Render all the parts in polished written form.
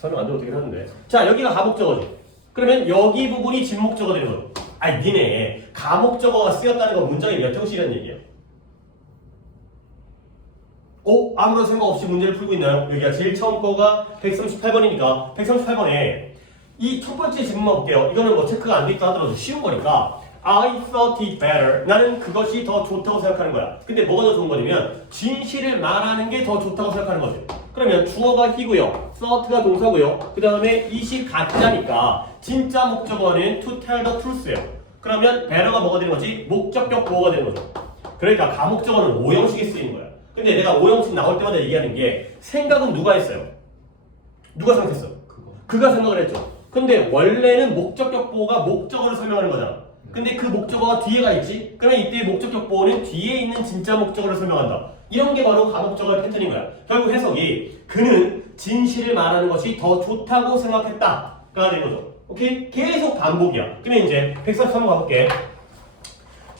설명 안 되면 어떻게 하는데. 자, 여기가 가목적어지. 그러면 여기 부분이 진목적어 되는 거죠. 아니, 니네 가목적어가 쓰였다는 건 문장이 몇 형식이라는 얘기야? 아무런 생각 없이 문제를 풀고 있나요? 여기가 제일 처음 거가 138번이니까 138번에 이 첫 번째 질문만 볼게요. 이거는 뭐 체크가 안 돼 있다 하더라도 쉬운 거니까 I thought it better. 나는 그것이 더 좋다고 생각하는 거야. 근데 뭐가 더 좋은 거냐면 진실을 말하는 게 더 좋다고 생각하는 거지. 그러면 주어가 he고요. thought가 동사고요. 그 다음에 it이 가짜니까 진짜 목적어는 to tell the truth예요. 그러면 better가 뭐가 되는 거지? 목적격 보호가 되는 거죠. 그러니까 가목적어는 5형식이 쓰이는 거야. 근데 내가 5형식 나올 때마다 얘기하는 게 생각은 누가 했어요? 누가 생각했어? 그가 생각을 했죠. 근데 원래는 목적격 보호가 목적어를 설명하는 거잖아. 근데 그 목적어가 뒤에가 있지? 그러면 이때 목적격 보호는 뒤에 있는 진짜 목적어를 설명한다. 이런 게 바로 가목적어의 패턴인 거야. 결국 해석이 그는 진실을 말하는 것이 더 좋다고 생각했다가 된 거죠. 오케이? 계속 반복이야. 그러면 이제 143번 가볼게.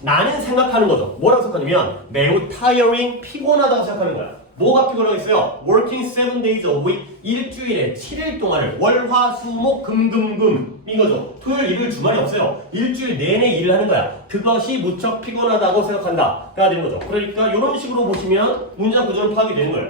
나는 생각하는 거죠. 뭐라고 생각하냐면 매우 tiring, 피곤하다고 생각하는 거야. 뭐가 피곤하고 있어요? Working 7 days a week, 일주일에 7일 동안을 월, 화, 수, 목, 금, 금, 금 이거죠. 토요일, 일요일, 주말이 없어요. 일주일 내내 일을 하는 거야. 그것이 무척 피곤하다고 생각한다 가 되는 거죠. 그러니까 이런 식으로 보시면 문장 구조는 파악이 되는 거예요.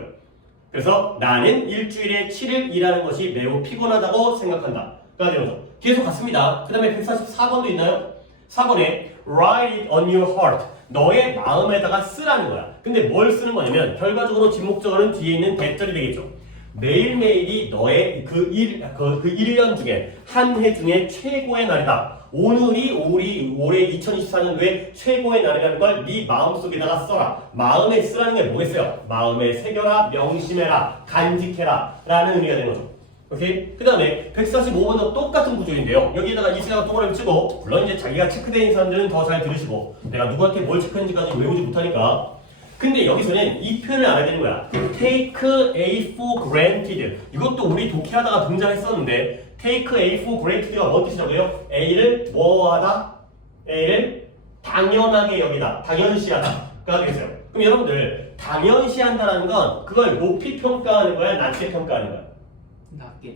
그래서 나는 일주일에 7일 일하는 것이 매우 피곤하다고 생각한다 가 되는 거죠. 계속 갔습니다. 그 다음에 144번도 있나요? 4번에 Write it on your heart. 너의 마음에다가 쓰라는 거야. 근데 뭘 쓰는 거냐면 결과적으로 진목적어는 뒤에 있는 대절이 되겠죠. 매일매일이 너의 그 1년 중에 한 해 중에 최고의 날이다. 오늘이 올해 2024년도에 최고의 날이라는 걸 네 마음속에다가 써라. 마음에 쓰라는 게 뭐겠어요? 마음에 새겨라, 명심해라, 간직해라 라는 의미가 되는 거죠. 오케이? 그 다음에 145번도 똑같은 구조인데요. 여기에다가 이승하고 동그라미 치고 물론 이제 자기가 체크되어 있는 사람들은 더 잘 들으시고 내가 누구한테 뭘 체크했는지까지 외우지 못하니까 근데 여기서는 이 표현을 알아야 되는 거야. Take A for granted. 이것도 우리 독해하다가 등장했었는데 Take A for granted가 뭔 뜻이라고요? A를 뭐하다? A를 당연하게 여기다. 당연시하다가 되겠어요. 그럼 여러분들 당연시한다는 건 그걸 높이 평가하는 거야? 낮게 평가하는 거야?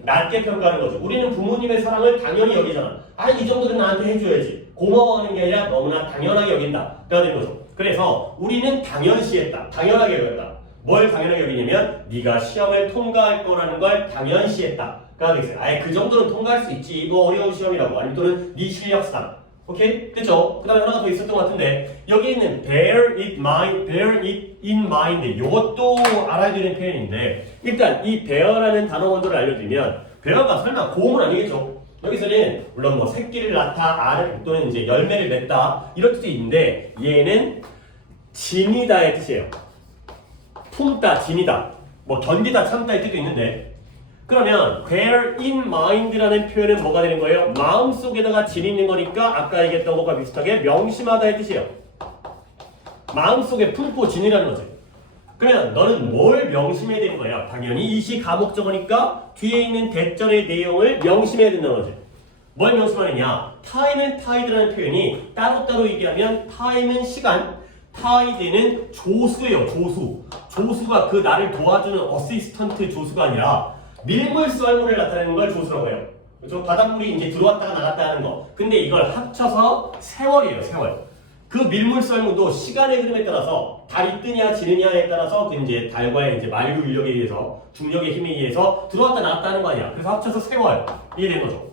낮게 평가하는 거죠. 우리는 부모님의 사랑을 당연히 여기잖아. 이 정도는 나한테 해줘야지. 고마워하는 게 아니라 너무나 당연하게 여긴다. 가 되는 거죠. 그래서 우리는 당연시했다. 당연하게 여겼다. 뭘 당연하게 여기냐면 네가 시험을 통과할 거라는 걸 당연시했다. 가 되겠어요. 그 정도는 통과할 수 있지. 뭐 어려운 시험이라고. 아니면 또는 네 실력상. 오케이? 그쵸? 그 다음에 하나가 더 있었던 것 같은데 여기 있는 bear it in mind 이것도 알아야 되는 표현인데 일단 이 bear라는 단어 원조를 알려드리면 bear가 설마 고음은 아니겠죠? 여기서는 물론 뭐 새끼를 낳다, 알을 또는 이제 열매를 맺다 이런 뜻이 있는데 얘는 지니다의 뜻이에요. 품다, 지니다, 뭐 견디다, 참다의 뜻도 있는데 그러면 bear in mind라는 표현은 뭐가 되는 거예요? 마음속에다가 지니는 거니까 아까 얘기했던 것과 비슷하게 명심하다의 뜻이에요. 마음속에 품고 지니라는 거지. 그러면 너는 뭘 명심해야 되는 거야? 당연히 이시 가목적어니까 뒤에 있는 대절의 내용을 명심해야 된다는 거지. 뭘 명심하느냐? time and tide라는 표현이 따로따로 얘기하면 time은 시간, tide는 조수예요. 조수가 그 나를 도와주는 어시스턴트 조수가 아니라 밀물 썰물을 나타내는 걸 조수라고 해요. 그렇죠? 바닷물이 이제 들어왔다가 나갔다 하는 거. 근데 이걸 합쳐서 세월이에요. 세월. 그 밀물 썰물도 시간의 흐름에 따라서 달이 뜨냐 지느냐에 따라서 그 이제 달과의 이제 만류 인력에 의해서 중력의 힘에 의해서 들어왔다 나갔다 하는 거 아니야. 그래서 합쳐서 세월. 이게 되는 거죠.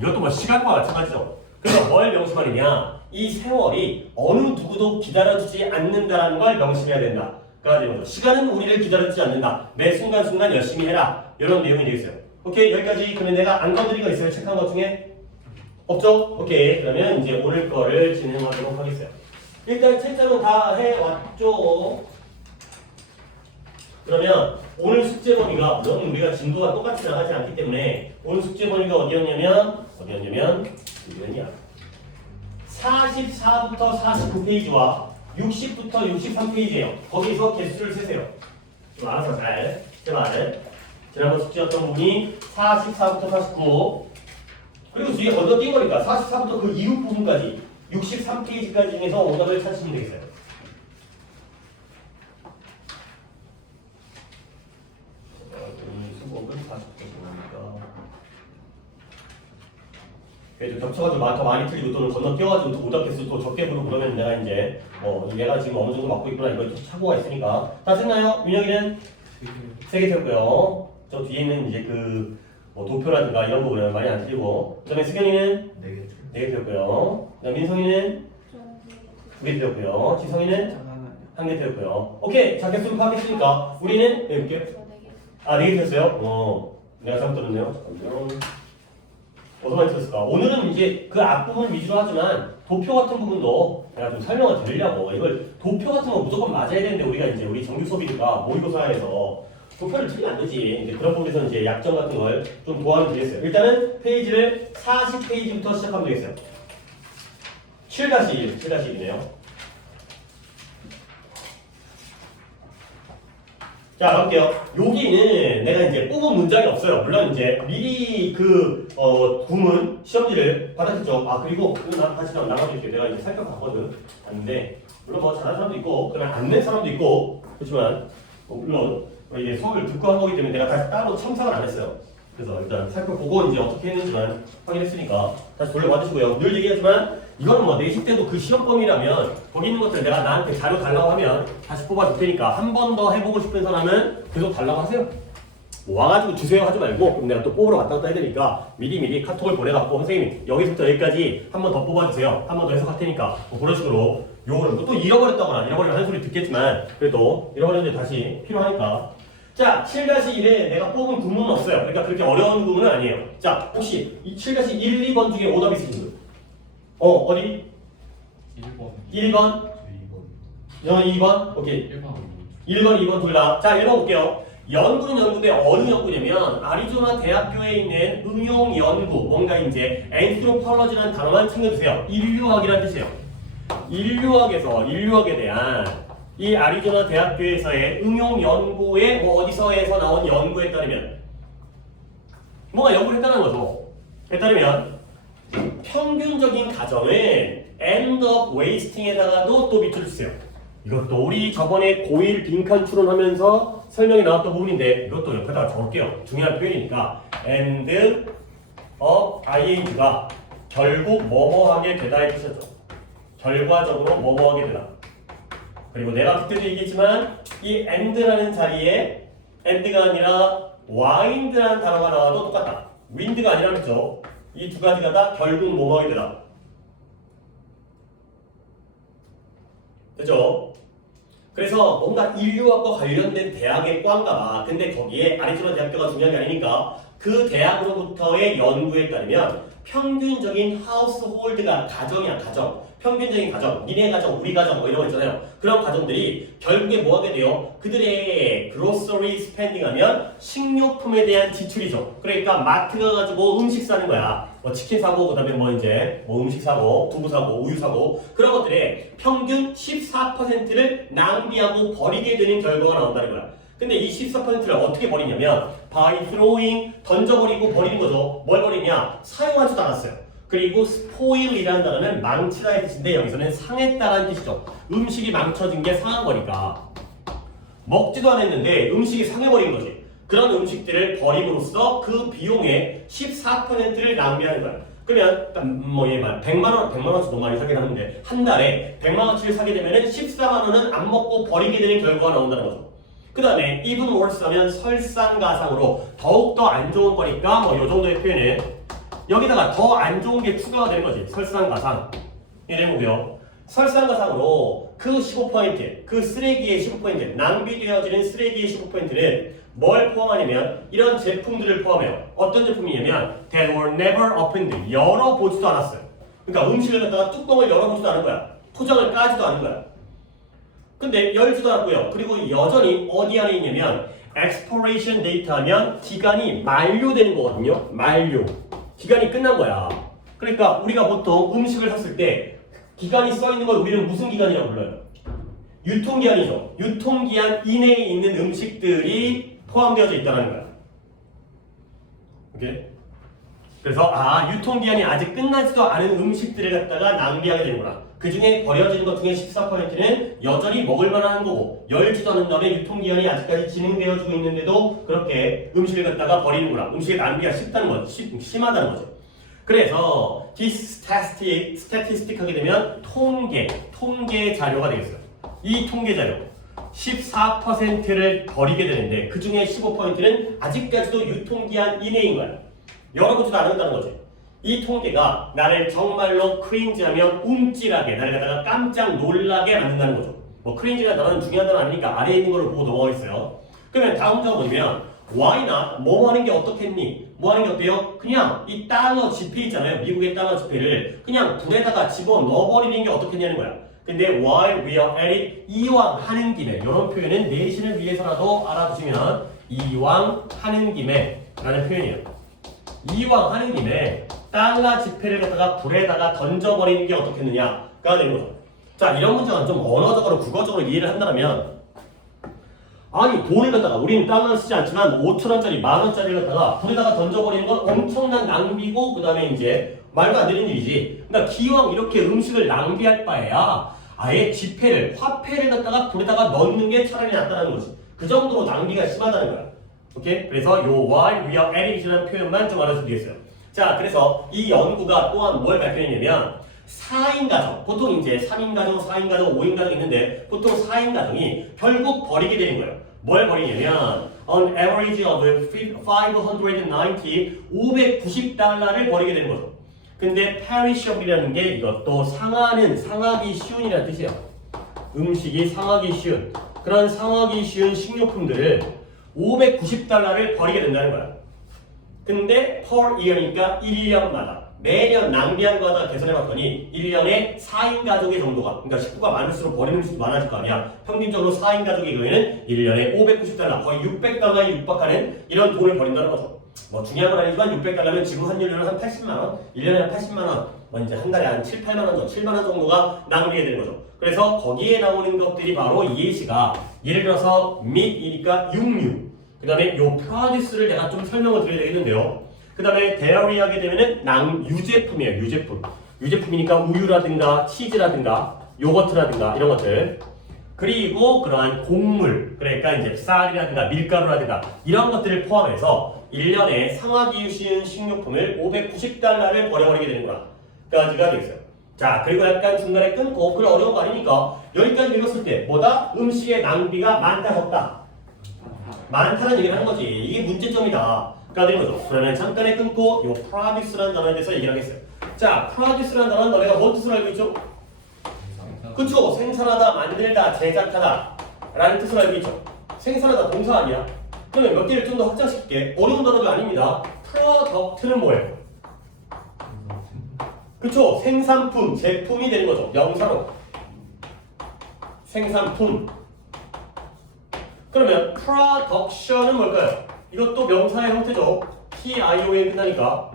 이것도 뭐 시간과 마찬가지죠. 그래서 뭘 명심하느냐? 이 세월이 어느 누구도 기다려주지 않는다는 걸 명심해야 된다. 가 되는 거죠. 시간은 우리를 기다려주지 않는다. 매 순간순간 열심히 해라. 이런 내용이 되겠어요. 오케이, 여기까지. 그러면 내가 안 건드린 거 있어요? 체크한 것 중에? 없죠? 오케이, 그러면 이제 오늘 거를 진행하도록 하겠어요. 일단 채점은 다 해왔죠? 그러면 오늘 숙제 범위가 물론 우리가 진도가 똑같이 나가지 않기 때문에 오늘 숙제 범위가 어디였냐면 44부터 49페이지와 60부터 63페이지예요. 거기서 개수를 세세요. 좀 알아서 잘, 제발. 지난번 숙제였던 부분이 44부터 49 그리고 뒤에 건너뛴 거니까 44부터 그 이후 부분까지 63페이지까지 중에서 오답을 찾으시면 되겠어요. 수법은 49. 겹쳐가지고 더 많이 틀리고 또는 건너뛰어가지고 더 오답 개수 또 적게 부르고 그러면 내가 이제 얘가 지금 어느 정도 맞고 있구나 이걸 착오가 있으니까 다 됐나요? 민혁이는 3개 태웠고요. 저 뒤에 있는 이제 뭐 도표라든가 이런 부분은 많이 안 틀리고 그 다음에 수경이는 4개 태웠고요. 그 다음 민성이는 2개 태웠고요. 지성이는 1개 태웠고요. 오케이. 자, 개수 파악했으니까 우리는 이렇게 4개 태웠어요? 내가 잘못 들었네요. 잠깐만요. 어디만 틀었을까? 오늘은 이제 그 앞부분 위주로 하지만 도표 같은 부분도 내가 좀 설명을 드리려고 이걸 도표 같은 거 무조건 맞아야 되는데 우리가 이제 우리 정규 수업이니까 모의고사에서 도표를 틀리면 안 되지. 이제 그런 부분에서 이제 약점 같은 걸 좀 도와는 드리겠어요. 일단은 페이지를 40페이지부터 시작하면 되겠어요. 7-1, 7-1이네요. 자, 가볼게요. 여기는 내가 이제 뽑은 문장이 없어요. 물론 이제 미리 구문 시험지를 받았겠죠. 그리고 나 다시 나가줄게. 내가 이제 살펴봤거든. 봤는데, 물론 뭐 잘하는 사람도 있고, 그러면 안 낸 사람도 있고, 그렇지만, 물론 이게 수업을 듣고 한 거기 때문에 내가 다시 따로 첨삭을 안 했어요. 그래서 일단 살펴보고 이제 어떻게 했는지만 확인했으니까 다시 돌려받으시고요. 늘 얘기하지만 이거는 뭐 내식 때도 그 시험 범위라면 거기 있는 것들 내가 나한테 자료 달라고 하면 다시 뽑아줄 테니까 한 번 더 해보고 싶은 사람은 계속 달라고 하세요. 와가지고 주세요 하지 말고 그럼 내가 또 뽑으러 왔다 갔다 해야 되니까 미리 카톡을 보내갖고 선생님 여기서부터 여기까지 한 번 더 뽑아주세요. 한 번 더 해석할 테니까 뭐 그런 식으로 요거를 또 잃어버렸다거나 잃어버리면 한 소리 듣겠지만 그래도 잃어버렸는데 다시 필요하니까 자, 7-1에 내가 뽑은 구문은 없어요. 그러니까 그렇게 어려운 구문은 아니에요. 자, 혹시 이 7-1, 2번 중에 오답 있으신 분? 어디? 1번? 1번? 2번? 오케이. 1번, 2번 둘 다. 자, 1번 볼게요. 연구는 연구인데 어느 연구냐면 아리조나 대학교에 있는 응용 연구, 뭔가 이제 엔트로폴로지라는 단어만 챙겨주세요. 인류학이라는 뜻이에요. 인류학에 대한 이 아리조나 대학교에서의 응용 연구에 어디서에서 나온 연구에 따르면 뭔가 연구를 했다는 거죠. 에 따르면 평균적인 가정은 end up wasting에다가도 또 밑줄 주세요. 이것도 우리 저번에 고1 빈칸 추론하면서 설명이 나왔던 부분인데 이것도 옆에다가 적을게요. 중요한 표현이니까 end up ing가 결국 뭐뭐하게 되다의 뜻이었죠. 결과적으로 뭐뭐하게 되다. 그리고 내가 그때도 얘기했지만 이 and라는 자리에 and가 아니라 wind라는 단어가 나와도 똑같다. wind가 아니라 그렇죠. 이 두 가지가 다 결국 뭐뭐하게 되다. 됐죠? 그래서 뭔가 인류학과 관련된 대학의 과인가 봐. 근데 거기에 아리조나 대학교가 중요한 게 아니니까 그 대학으로부터의 연구에 따르면 평균적인 하우스홀드가 가정이야, 가정. 평균적인 가정, 니네 가정, 우리 가정 뭐 이런 거 있잖아요. 그런 가정들이 결국에 뭐 하게 돼요? 그들의 grocery spending 하면 식료품에 대한 지출이죠. 그러니까 마트 가가지고 음식 사는 거야. 뭐 치킨 사고, 그 다음에 뭐 이제 뭐 음식 사고, 두부 사고, 우유 사고 그런 것들의 평균 14%를 낭비하고 버리게 되는 결과가 나온다는 거야. 근데 이 14%를 어떻게 버리냐면 by throwing, 던져버리고 버리는 거죠. 뭘 버리냐? 사용하지도 않았어요. 그리고 spoil이라는 단어는 망치다의 뜻인데 여기서는 상했다라는 뜻이죠. 음식이 망쳐진 게 상한 거니까 먹지도 않았는데 음식이 상해버린 거지. 그런 음식들을 버림으로써 그 비용의 14%를 낭비하는 거야. 그러면 뭐 얘만 100만원씩 너무 많이 사긴 하는데 한 달에 100만원치를 사게 되면은 14만원은 안 먹고 버리게 되는 결과가 나온다는 거죠. 그 다음에 even worse 하면 설상가상으로 더욱더 안 좋은 거니까 뭐 요 정도의 표현에 여기다가 더 안 좋은 게 추가가 되는 거지. 설상가상. 이래보고요. 설상가상으로 그 15%, 그 쓰레기의 15%, 낭비되어지는 쓰레기의 15%는 뭘 포함하냐면 이런 제품들을 포함해요. 어떤 제품이냐면 that were never opened. 열어보지도 않았어요. 그러니까 음식을 갖다가 뚜껑을 열어보지도 않은 거야. 포장을 까지도 않은 거야. 근데 열지도 않고요. 그리고 여전히 어디 안에 있냐면 expiration date 하면 기간이 만료되는 거거든요. 만료. 기간이 끝난 거야. 그러니까 우리가 보통 음식을 샀을 때 기간이 써 있는 걸 우리는 무슨 기간이라고 불러요? 유통기한이죠. 유통기한 이내에 있는 음식들이 포함되어져 있다는 거야. 오케이? 그래서 유통기한이 아직 끝나지도 않은 음식들을 갖다가 낭비하게 되는구나. 그 중에 버려지는 것 중에 14%는 여전히 먹을 만한 거고 열지도 않은 다음에 유통기한이 아직까지 진행되어지고 있는데도 그렇게 음식을 갖다가 버리는구나. 음식의 낭비가 심하다는 거죠. 그래서 this statistic 하게 되면 통계 자료가 되겠어요. 이 통계 자료 14%를 버리게 되는데 그 중에 15%는 아직까지도 유통기한 이내인 거야. 열어보지도 않는다는 거지. 이 통계가 나를 정말로 크린지하면 움찔하게 나를 갖다가 깜짝 놀라게 만든다는 거죠. 뭐 크린지가 나는 중요한 단어 아니니까 아래에 있는 걸 보고 넘어가 있어요. 그러면 다음 장 보면 why not? 뭐 하는 게 어떻겠니? 뭐 하는 게 어때요? 그냥 이 달러 지폐 있잖아요. 미국의 달러 지폐를 그냥 불에다가 집어 넣어버리는 게 어떻겠냐는 거야. 근데 while we are at it, 이왕 하는 김에 이런 표현은 내신을 위해서라도 알아두시면 이왕 하는 김에 라는 표현이에요. 이왕 하는 김에 달러 지폐를 갖다가 불에다가 던져버리는 게 어떻겠느냐가 되는 거죠. 자, 이런 문제는 좀 언어적으로 국어적으로 이해를 한다면 아니 돈을 갖다가 우리는 달러를 쓰지 않지만 5,000원짜리 10,000원짜리를 갖다가 불에다가 던져버리는 건 엄청난 낭비고 그 다음에 이제 말도 안 되는 일이지. 그러니까 기왕 이렇게 음식을 낭비할 바에야 아예 지폐를 화폐를 갖다가 불에다가 넣는 게 차라리 낫다는 거지. 그 정도로 낭비가 심하다는 거야. 오케이? 그래서 요 while we are at it이라는 표현만 좀 알아주겠어요. 자, 그래서 이 연구가 또한 뭘 발표했냐면 4인 가정, 보통 이제 3인 가정, 4인 가정, 5인 가정 있는데 보통 4인 가정이 결국 버리게 되는 거예요. 뭘 버리냐면 on average of 590달러를 버리게 되는 거죠. 근데 perishable이라는 게 이것도 상하기 쉬운이라는 뜻이에요. 음식이 상하기 쉬운 그런 상하기 쉬운 식료품들을 590달러를 버리게 된다는 거야. 근데 per year니까 1년마다 매년 낭비한 거 하다가 계산해봤더니 1년에 4인 가족의 정도가, 그러니까 식구가 많을수록 버리는 수도 많아질 거 아니야. 평균적으로 4인 가족의 경우에는 1년에 590달러, 거의 600달러에 육박하는 이런 돈을 버린다는 거죠. 뭐 중요한 건 아니지만 600달러면 지금 환율로 한 80만원, 1년에 한 80만원, 뭐 이제 한 달에 한 7, 8만원 정도, 7만원 정도가 낭비가 되는 거죠. 그래서 거기에 나오는 것들이 바로 이 예시가 예를 들어서 meat이니까 육류, 그 다음에 요 produce를 내가 좀 설명을 드려야 되겠는데요. 그 다음에 dairy 하게 되면은 유제품이에요. 유제품이니까 우유라든가 치즈라든가 요거트라든가 이런 것들. 그리고 그러한 곡물, 그러니까 이제 쌀이라든가 밀가루라든가 이런 것들을 포함해서 1년에 상하기 쉬운 식료품을 590달러를 버려버리게 되는 거야. 까지가 되겠어요. 자, 그리고 약간 중간에 끊고 그걸 어려운 거 아니니까 여기까지 읽었을 때 뭐다? 음식의 낭비가 많다 적다. 많다는 얘기를 하는 거지. 이게 문제점이다. 가 되는 거죠. 그러면 잠깐에 끊고 이 produce라는 단어에 대해서 얘기를 하겠어요. 자, produce라는 단어는 너네가 뭔 뜻으로 알고 있죠? 그쵸? 생산하다, 만들다, 제작하다 라는 뜻으로 알고 있죠. 생산하다 동사 아니야? 그러면 몇 개를 좀 더 확장시킬게. 어려운 단어가 아닙니다. product는 뭐예요? 그쵸? 생산품, 제품이 되는 거죠. 명사로. 생산품. 그러면 production은 뭘까요? 이것도 명사의 형태죠. P-I-O-N 끝나니까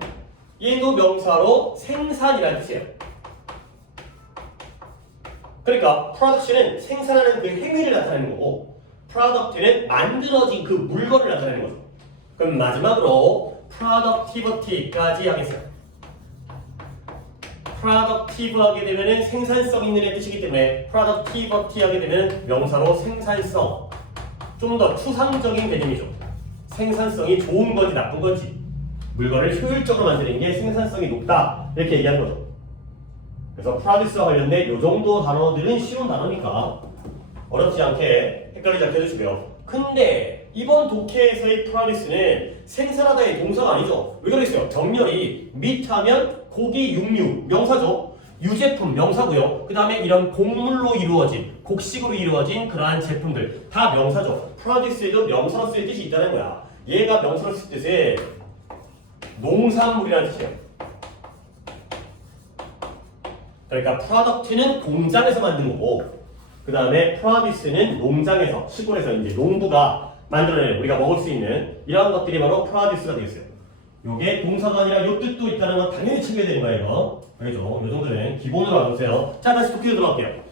얘도 명사로 생산이라는 뜻이에요. 그러니까 production은 생산하는 그 행위를 나타내는 거고 product는 만들어진 그 물건을 나타내는 거죠. 그럼 마지막으로 productivity까지 하겠어요. productive 하게 되면 생산성 있는 의 뜻이기 때문에 productivity 하게 되면 명사로 생산성, 좀 더 추상적인 개념이죠. 생산성이 좋은 건지 나쁜 건지 물건을 효율적으로 만드는 게 생산성이 높다 이렇게 얘기하는 거죠. 그래서 프로듀스와 관련된 이 정도 단어들은 쉬운 단어니까 어렵지 않게 헷갈리지 않게 해주시고요. 근데 이번 독해에서의 프로듀스는 생산하다의 동사가 아니죠. 왜 그랬어요? 정렬이 meat하면 고기, 육류 명사죠. 유제품 명사고요. 그 다음에 이런 곡물로 이루어진, 곡식으로 이루어진 그러한 제품들 다 명사죠. 프로듀스에도 명사로 쓸 뜻이 있다는 거야. 얘가 명사로 쓸 뜻은 농산물이라는 뜻이에요. 그러니까 프로덕트는 공장에서 만든 거고 그 다음에 프로듀스는 농장에서, 시골에서 이제 농부가 만들어내는 우리가 먹을 수 있는 이런 것들이 바로 프로듀스가 되겠어요. 요게 동사가 아니라 요 뜻도 있다는 건 당연히 챙겨야 되는 거예요, 이거. 그렇죠? 요 정도는 기본으로 알아두세요. 자, 다시 독해로 들어갈게요.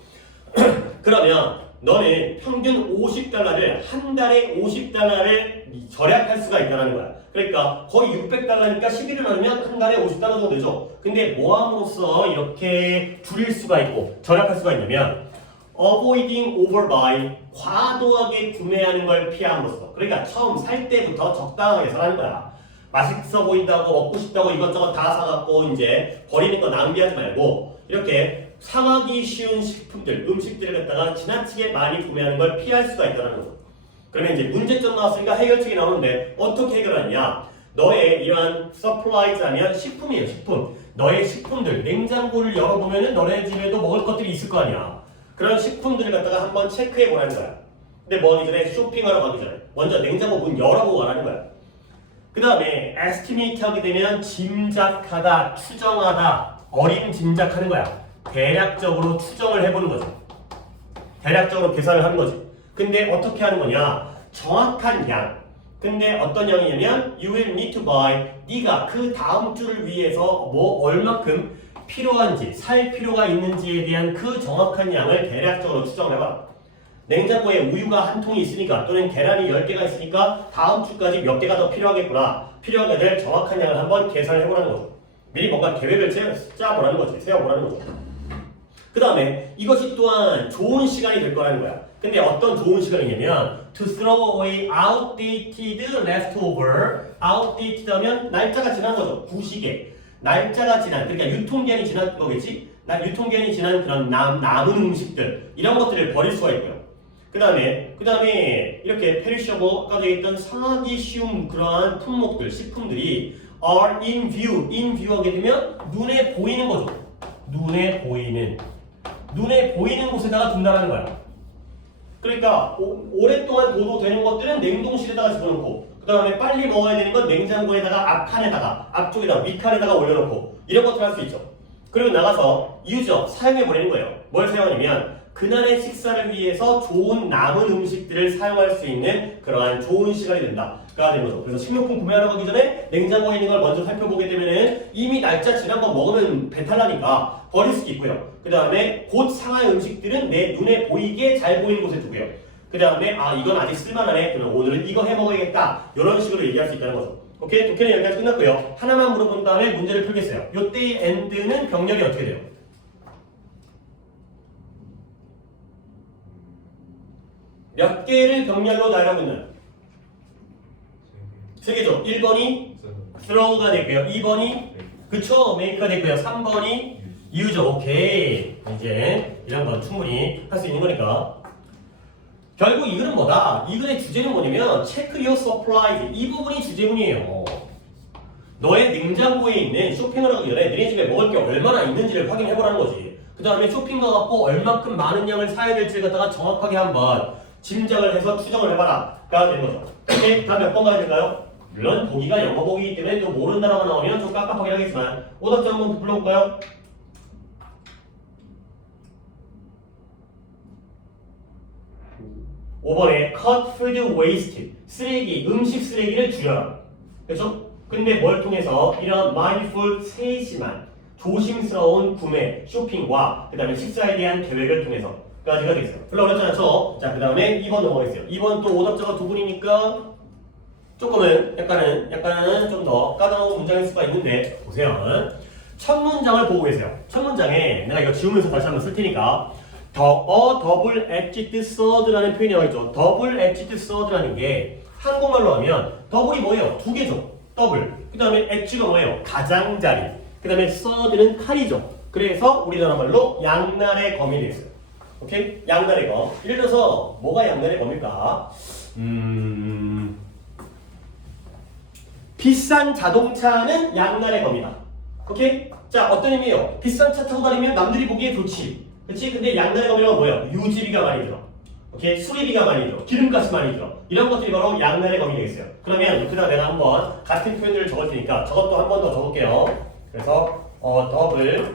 그러면 너는 평균 50달러를 한 달에 50달러를 절약할 수가 있다는 거야. 그러니까 거의 600달러니까 11을 나누면 한 달에 50달러 정도 되죠. 근데 뭐 함으로써 이렇게 줄일 수가 있고 절약할 수가 있냐면 avoiding overbuy, 과도하게 구매하는 걸 피함으로써. 그러니까 처음 살 때부터 적당하게 사라는 거야. 맛있어 보인다고 먹고 싶다고 이것저것 다 사갖고 이제 버리는 거 낭비하지 말고 이렇게 상하기 쉬운 식품들, 음식들을 갖다가 지나치게 많이 구매하는 걸 피할 수가 있다는 거죠. 그러면 이제 문제점 나왔으니까 해결책이 나오는데 어떻게 해결하느냐? 너의 이러한 서플라이즈 하면 식품이에요, 식품. 너의 식품들, 냉장고를 열어보면은 너네 집에도 먹을 것들이 있을 거 아니야. 그런 식품들을 갖다가 한번 체크해 보라는 거야. 근데 뭐 하기 전에 쇼핑하러 가기 전에 먼저 냉장고 문 열어보고 가라는 거야. 그 다음에 estimate 하게 되면 짐작하다, 추정하다, 어림짐작하는 거야. 대략적으로 추정을 해보는 거죠. 대략적으로 계산을 하는 거지. 근데 어떻게 하는 거냐? 정확한 양. 근데 어떤 양이냐면 you will need to buy. 네가 그 다음 주를 위해서 뭐 얼만큼 필요한지, 살 필요가 있는지에 대한 그 정확한 양을 대략적으로 추정을 해봐. 냉장고에 우유가 한 통이 있으니까 또는 계란이 10개가 있으니까 다음 주까지 몇 개가 더 필요하겠구나. 필요하게 될 정확한 양을 한번 계산을 해보라는 거죠. 미리 뭔가 계획을 짜보라는 거지. 세워보라는 거죠. 그 다음에 이것이 또한 좋은 시간이 될 거라는 거야. 근데 어떤 좋은 시간이냐면 to throw away outdated leftover. outdated 하면 날짜가 지난 거죠. 구시계. 날짜가 지난, 그러니까 유통기한이 지난 거겠지? 유통기한이 지난 그런 남은 음식들 이런 것들을 버릴 수가 있고요. 그 다음에 이렇게 페리셔버 아까도 얘기했던 상하기 쉬운 그러한 품목들, 식품들이 are in view. in view 하게 되면 눈에 보이는 거죠. 눈에 보이는 곳에다가 둔다는 거야. 그러니까 오랫동안 도도되는 것들은 냉동실에다가 집어넣고 그 다음에 빨리 먹어야 되는 건 냉장고에다가 앞칸에다가 앞쪽에다가 윗칸에다가 올려놓고 이런 것들 할 수 있죠. 그리고 나가서 유저 사용해버리는 거예요. 뭘 사용하냐면 그날의 식사를 위해서 좋은 남은 음식들을 사용할 수 있는 그러한 좋은 시간이 된다가 되는 거죠. 그래서 식료품 구매하러 가기 전에 냉장고에 있는 걸 먼저 살펴보게 되면은 이미 날짜 지난 거 먹으면 배탈 나니까 버릴 수도 있고요. 그 다음에 곧 상할 음식들은 내 눈에 보이게 잘 보이는 곳에 두고요. 그 다음에 이건 아직 쓸만하네. 그러면 오늘은 이거 해 먹어야겠다. 이런 식으로 얘기할 수 있다는 거죠. 오케이? 독해는 여기까지 끝났고요. 하나만 물어본 다음에 문제를 풀겠어요. 요때의 end는 병렬이 어떻게 돼요? 몇 개를 병렬로 나열하고 있나요? 3개죠. 1번이 throw가 되고요. 2번이 그쵸? make가 되고요. 3번이 use죠. 오케이. 이제 이런 건 충분히 할 수 있는 거니까. 결국 이 글은 뭐다? 이 글의 주제는 뭐냐면 check your supplies. 이 부분이 주제문이에요. 너의 냉장고에 있는 쇼핑을 하기 전에 너네 집에 먹을 게 얼마나 있는지를 확인해보라는 거지. 그 다음에 쇼핑 가갖고 얼만큼 많은 양을 사야 될지를 갖다가 정확하게 한번 짐작을 해서 추정을 해봐라 가 되는 거죠. 오케이? 다음 몇 번 가야 될까요? 물론 보기가 영어 보기이기 때문에 또 모르는 단어가 나오면 좀 깝깝하긴 하겠지만 오답지 한번 불러볼까요? (5번에) cut food waste. 쓰레기, 음식 쓰레기를 줄여라. 그렇죠? 근데 뭘 통해서? 이런 mindful, 세심한, 조심스러운 구매, 쇼핑과 그 다음에 식사에 대한 계획을 통해서 까지가 되겠어요. 별로 어렵지 않죠? 자, 그 다음에 2번 넘어가겠어요. 2번 또 오답자가 두 분이니까 조금은 약간은 좀 더 까다로운 문장일 수가 있는데 보세요. 첫 문장을 보고 계세요. 첫 문장에 내가 이거 지우면서 다시 한번 쓸 테니까 double edged sword라는 표현이 나와 있죠. double edged sword라는 게 한국말로 하면 더블이 뭐예요? 두 개죠. 더블. 그 다음에 edge가 뭐예요? 가장자리. 그 다음에 sword는 칼이죠. 그래서 우리나라 말로 양날의 검이 되겠어요. 오케이? 양날의 검. 예를 들어서 뭐가 양날의 검일까? 비싼 자동차는 양날의 검이다. 오케이? 자, 어떤 의미예요? 비싼 차 타고 다니면 남들이 보기에 좋지. 그치? 근데 양날의 검이란 뭐예요? 유지비가 많이 들어. 오케이? 수리비가 많이 들어. 기름값이 많이 들어. 이런 것들이 바로 양날의 검이 되겠어요. 그러면 그다음 내가 한번 같은 표현들을 적을 테니까 저것도 한 번 더 적을게요. 그래서 더블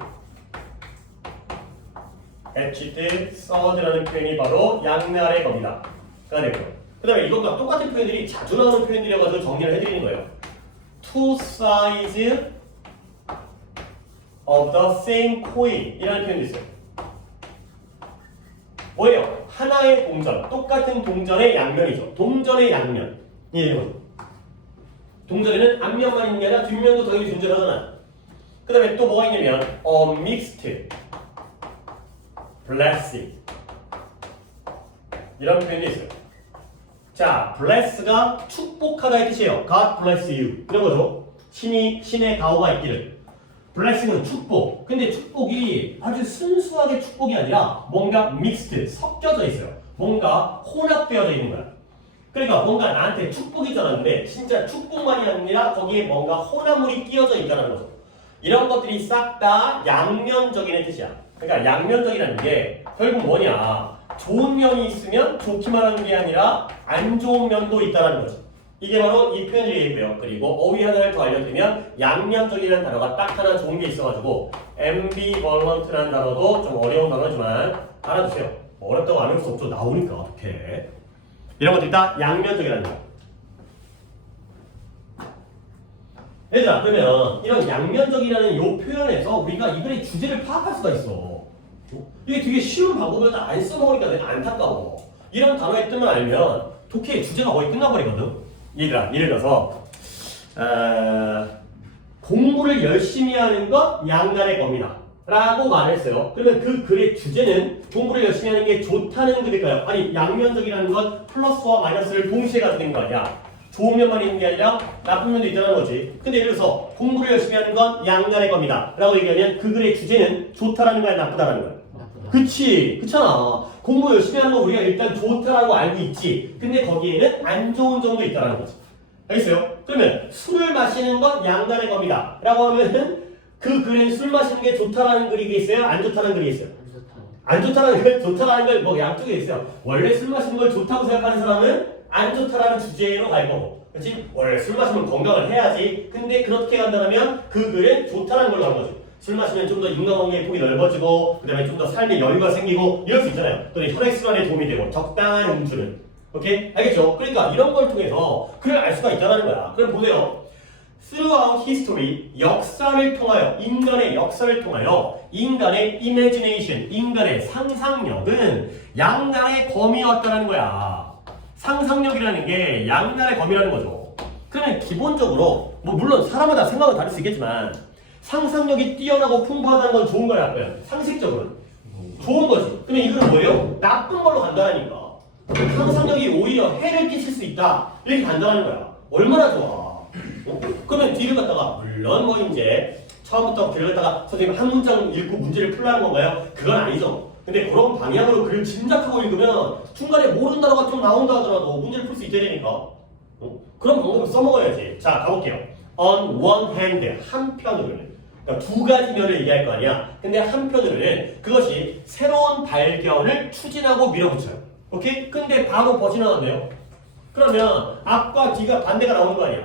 edged sword라는 표현이 바로 양날의 검이다. 가 되고요. 그 다음에 이것과 똑같은 표현들이 자주 나오는 표현들이어가지고 정리를 해드리는 거예요. Two sides of the same coin 이라는 표현이 있어요. 뭐예요? 하나의 동전, 똑같은 동전의 양면이죠. 동전의 양면이 되는 거죠. 동전에는 앞면만 있는 게 아니라 뒷면도 당연히 존재하잖아. 그 다음에 또 뭐가 있냐면 a mixed blessing 이런 표현이 있어요. 자, bless가 축복하다의 뜻이에요. God bless you. 이런 거죠. 신의 가호가 있기를. blessing은 축복. 근데 축복이 아주 순수하게 축복이 아니라 뭔가 mixed, 섞여져 있어요. 뭔가 혼합되어져 있는 거야. 그러니까 뭔가 나한테 축복이 전하는데 진짜 축복만이 아니라 거기에 뭔가 혼합물이 끼어져 있다는 거죠. 이런 것들이 싹 다 양면적인 뜻이야. 그러니까 양면적이라는 게 결국 뭐냐? 좋은 면이 있으면 좋기만 하는 게 아니라 안 좋은 면도 있다는 거지. 이게 바로 이 표현을 얘기해요. 그리고 어휘 하나를 더 알려드리면 양면적이라는 단어가 딱 하나 좋은 게 있어가지고 ambivalent라는 단어도 좀 어려운 단어지만 알아두세요. 어렵다고 안 할 수 없죠. 나오니까 어떡해. 이런 것들이 다 양면적이라는 거야. 얘들아, 그러면 이런 양면적이라는 이 표현에서 우리가 이 글의 주제를 파악할 수가 있어. 이게 되게 쉬운 방법이어서 안 써먹으니까 내가 안타까워. 이런 단어의 뜻만 알면 독해의 주제가 거의 끝나버리거든. 얘들아, 예를 들어서 공부를 열심히 하는 것 양날의 검이다 라고 말했어요. 그러면 그 글의 주제는 공부를 열심히 하는 게 좋다는 글일까요? 아니, 양면적이라는 건 플러스와 마이너스를 동시에 가지고 있는 거 아니야. 좋은 면만 있는 게 아니라 나쁜 면도 있다는 거지. 근데 예를 들어서 공부를 열심히 하는 건 양날의 검이다 라고 얘기하면 그 글의 주제는 좋다라는 거야, 나쁘다라는 거야? 그치, 그렇잖아. 공부 열심히 하는 거 우리가 일단 좋다라고 알고 있지. 근데 거기에는 안 좋은 점도 있다는 거지. 알겠어요? 그러면 술을 마시는 건 양날의 검이다 라고 하면은 그 글엔 술 마시는 게 좋다라는 글이 있어요? 안 좋다는 글이 있어요? 안 좋다라는 글, 좋다라는 글 뭐 양쪽에 있어요. 원래 술 마시는 걸 좋다고 생각하는 사람은 안 좋다라는 주제로 갈 거고, 그렇지? 원래 술 마시면 건강을 해야지. 근데 그렇게 간다면 그 글은 좋다라는 걸로 가는 거지. 술 마시면 좀 더 인간관계의 폭이 넓어지고, 그 다음에 좀 더 삶에 여유가 생기고 이럴 수 있잖아요. 또 혈액순환에 도움이 되고 적당한 음주는. 오케이? 알겠죠? 그러니까 이런 걸 통해서 그걸 알 수가 있다는 거야. 그럼 보세요. Throughout history, 역사를 통하여, 인간의 역사를 통하여 인간의 imagination, 인간의 상상력은 양날의 검이었다는 거야. 상상력이라는 게 양날의 검이라는 거죠. 그러면 기본적으로 뭐 물론 사람마다 생각은 다를 수 있겠지만 상상력이 뛰어나고 풍부하다는 건 좋은 거야, 나빠요? 상식적으로는 좋은 거지. 그러면 이거는 뭐예요? 나쁜 걸로 간다니까. 상상력이 오히려 해를 끼칠 수 있다 이렇게 간다는 거야. 얼마나 좋아. 그러면 뒤를 갖다가 물론 뭐 이제 처음부터 뒤를 갖다가 선생님 한 문장 읽고 문제를 풀라는 건가요? 그건 아니죠. 근데 그런 방향으로 글을 짐작하고 읽으면 중간에 모르는 단어가 좀 나온다 하더라도 문제를 풀 수 있게 되니까 그런 방법을 써먹어야지. 자, 가볼게요. On one hand, 한편으로는, 그러니까 두 가지 면을 얘기할 거 아니야. 근데 한편으로는 그것이 새로운 발견을 추진하고 밀어붙여요. 오케이? 근데 바로 벗이 나왔네요. 그러면 앞과 뒤가 반대가 나오는 거 아니야.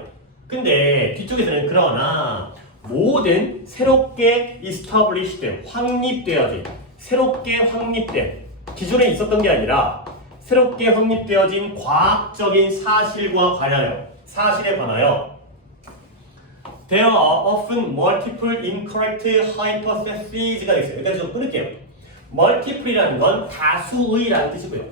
근데 뒤쪽에서는 그러나 모든 새롭게 established, 확립되어진, 새롭게 확립된, 기존에 있었던 게 아니라 새롭게 확립되어진 과학적인 사실과 관하여, 사실에 관하여 There are often multiple incorrect hypotheses가 있어요. 일단 좀 끊을게요. multiple이라는 건 다수의라는 뜻이고요.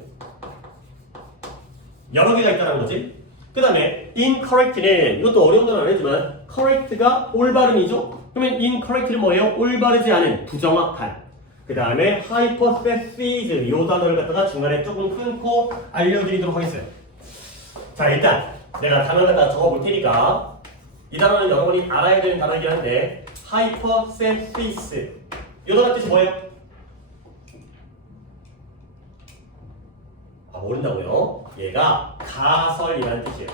여러 개가 있다는 거지. 그 다음에 incorrect는 이것도 어려운 단어는 아니지만 correct가 올바름이죠. 그러면 incorrect는 뭐예요? 올바르지 않은, 부정확한. 그 다음에 hypothesis 이 단어를 갖다가 중간에 조금 끊고 알려드리도록 하겠어요. 자, 일단 내가 단어를 갖다가 적어볼 테니까 이 단어는 여러분이 알아야 되는 단어이긴 한데 hypothesis 이 단어 뜻이 뭐예요? 아, 모른다고요? 얘가 가설이라는 뜻이에요.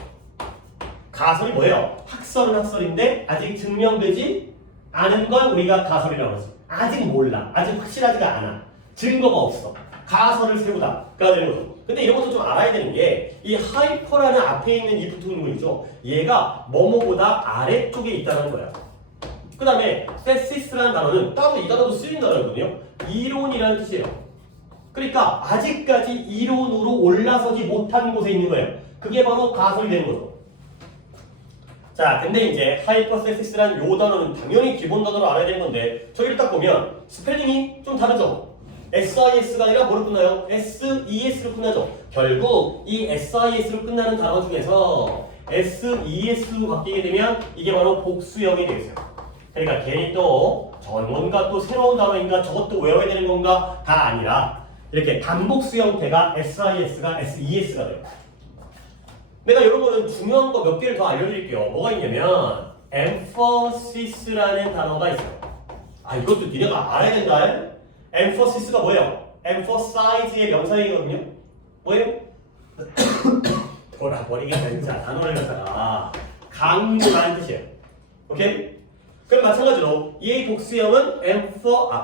가설이 뭐예요? 학설은 학설인데 아직 증명되지 않은 걸 우리가 가설이라고 하지. 아직 몰라. 아직 확실하지가 않아. 증거가 없어. 가설을 세우다가 되는 거죠. 근데 이런 것도 좀 알아야 되는 게 이 하이퍼라는 앞에 있는 이 부분이죠. 얘가 뭐뭐보다 아래쪽에 있다는 거야. 그 다음에 테시스라는 단어는 따로 이 단어도 쓰인 단어거든요. 이론이라는 뜻이에요. 그러니까 아직까지 이론으로 올라서지 못한 곳에 있는 거예요. 그게 바로 가설이 되는 거죠. 자, 근데 이제 하이퍼테시스라는 요 단어는 당연히 기본 단어로 알아야 되는 건데 저기를 딱 보면 스펠링이 좀 다르죠. SIS가 아니라 뭐로 끝나요? SES로 끝나죠. 결국 이 SIS로 끝나는 단어 중에서 SES로 바뀌게 되면 이게 바로 복수형이 되겠어요. 그러니까 괜히 또 뭔가 또 새로운 단어인가 저것도 외워야 되는 건가가 아니라 이렇게 단복수 형태가 SIS가 SES가 돼요. 내가 이런 거는 중요한 거 몇 개를 더 알려드릴게요. 뭐가 있냐면 emphasis,라는 단어가 있어요. 아 이것도 니네가 알아야 된다. emphasis가 뭐예요? emphasize의 명사이거든요. 뭐예요? 돌아버리겠다 진짜. 단어를 갖다가 강조라는 뜻이에요. 오케이? 그럼 마찬가지로 이 복수형은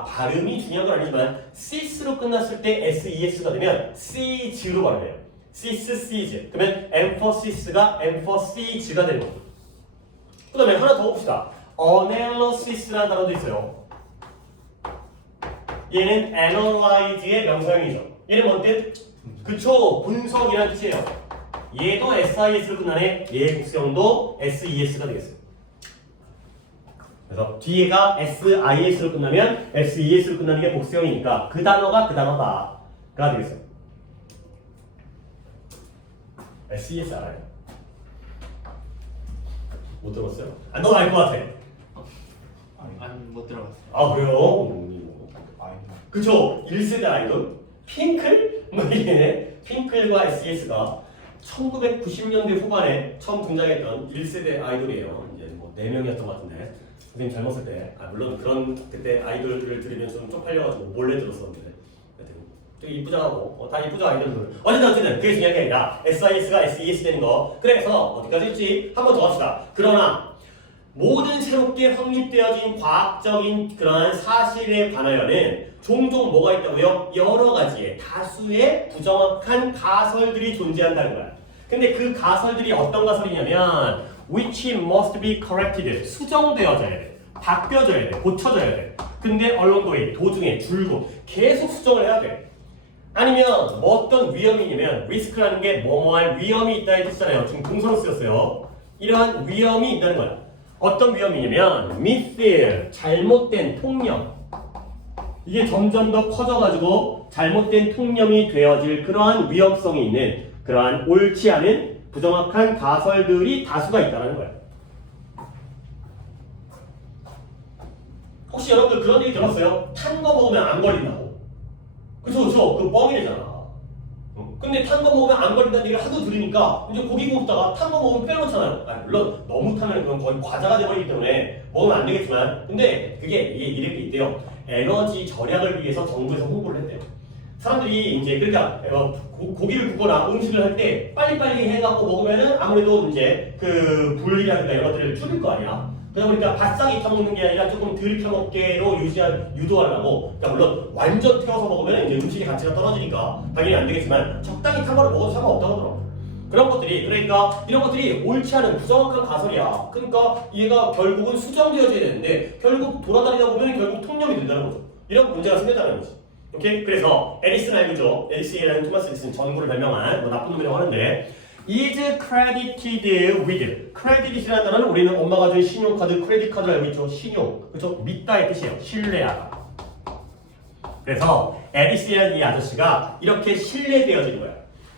발음이 중요한 건 아니지만 sis로 끝났을 때 ses가 되면 sies로 발음해요. sies. 그러면 emphasis가 emphasis가 되는 거고. 그 다음에 하나 더 봅시다. analysis라는 단어도 있어요. 얘는 analyze의 명사형이죠. 얘는 뭔 뜻? 그쵸, 분석이라는 뜻이에요. 얘도 sis로 끝나네. 얘의 복수형도 ses가 되겠어요. 그래서 뒤에가 SIS로 끝나면 SES로 끝나는 게 복수형이니까 그 단어가 그 단어다가 되겠어요. SES 알아요? 못 들어봤어요? 아, 너 알 것 같아. 아니 못 들어봤어요. 아 그래요? 그쵸? 1세대 아이돌 핑클? 뭐 이게 핑클과 SES가 1990년대 후반에 처음 등장했던 1세대 아이돌이에요. 이제 뭐 4명이었던 것 같은데 선생님 젊었을 때, 물론 그런 그때 아이돌들을 들으면 좀 쪽팔려가지고 몰래 들었었는데 되게 이쁘장하고 다 이쁘죠 아이돌들. 어쨌든 그게 중요한 게 아니라 SIS가 SES 되는 거. 그래서 어디까지 했지? 한 번 더 합시다. 그러나 모든 새롭게 확립되어진 과학적인 그러한 사실에 관하여는 종종 뭐가 있다고요? 여러 가지의 다수의 부정확한 가설들이 존재한다는 거야. 근데 그 가설들이 어떤 가설이냐면 which must be corrected. 수정되어져야 돼. 바뀌어져야 돼. 고쳐져야 돼. 근데 언론도의 도중에 줄곧 계속 수정을 해야 돼. 아니면 뭐 어떤 위험이냐면 risk라는 게 뭐뭐할 위험이 있다는 뜻이잖아요. 지금 동사로 쓰였어요. 이러한 위험이 있다는 거야. 어떤 위험이냐면 mislead, 잘못된 통념. 이게 점점 더 커져가지고 잘못된 통념이 되어질 그러한 위험성이 있는 그러한 옳지 않은 부정확한 가설들이 다수가 있다는 거예요. 혹시 여러분들 그런 얘기 들었어요? 탄 거 먹으면 안 걸린다고. 그쵸. 그 뻥이래잖아. 근데 탄 거 먹으면 안 걸린다는 얘기를 하도 들으니까 이제 고기 굽다가 탄 거 먹으면 빼놓잖아요. 물론 너무 타면 그건 거의 과자가 돼버리기 때문에 먹으면 안 되겠지만 근데 그게 이렇게 있대요. 에너지 절약을 위해서 정부에서 홍보를 했대요. 사람들이 이제 그러니까 고기를 굽거나 음식을 할 때 빨리빨리 해갖고 먹으면은 아무래도 이제 그 분리라든가 이런 것들을 줄일 거 아니야. 그러다 보니까 바싹 익혀먹는 게 아니라 조금 덜 익혀먹게로 유도하려고. 그러니까 물론 완전 태워서 먹으면 이제 음식의 가치가 떨어지니까 당연히 안 되겠지만 적당히 탄 거를 먹어도 상관없다고 하더라고. 그런 것들이 그러니까 이런 것들이 옳지 않은 부정확한 가설이야. 그러니까 얘가 결국은 수정되어져야 되는데 결국 돌아다니다 보면 결국 통념이 된다는 거죠. 이런 문제가 생겼다는 거지. 오케이? 그래서 에디슨 알죠? 에디슨이라는 토마스 에디슨 전구를 발명한 뭐 나쁜 놈이라고 하는데 is credited with. 크레딧이라는 단어는 우리는 엄마가 준 신용카드 크레딧 카드를 알고 있죠. 신용. 그렇죠? 믿다의 뜻이에요. 신뢰하다. 그래서 에디슨이라는 이 아저씨가 이렇게 신뢰되어진 거야.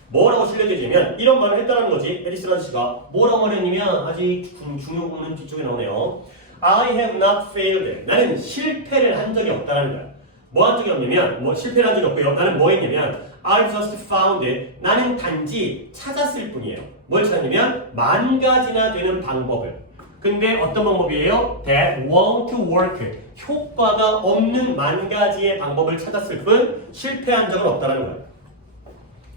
뭐라고 신뢰되냐면 이런 말을 했다는 거지. 에디슨 아저씨가 뭐라고 말했냐면 아직 중요 부분은 뒤쪽에 나오네요. I have not failed. 나는 실패를 한 적이 없다는 거야. 뭐 한 적이 없냐면 뭐 실패를 한 적이 없고요. 나는 뭐 했냐면 I just found it. 나는 단지 찾았을 뿐이에요. 뭘 찾냐면 만 가지나 되는 방법을. 근데 어떤 방법이에요? That won't work. 효과가 없는 만 가지의 방법을 찾았을 뿐 실패한 적은 없다는 거예요.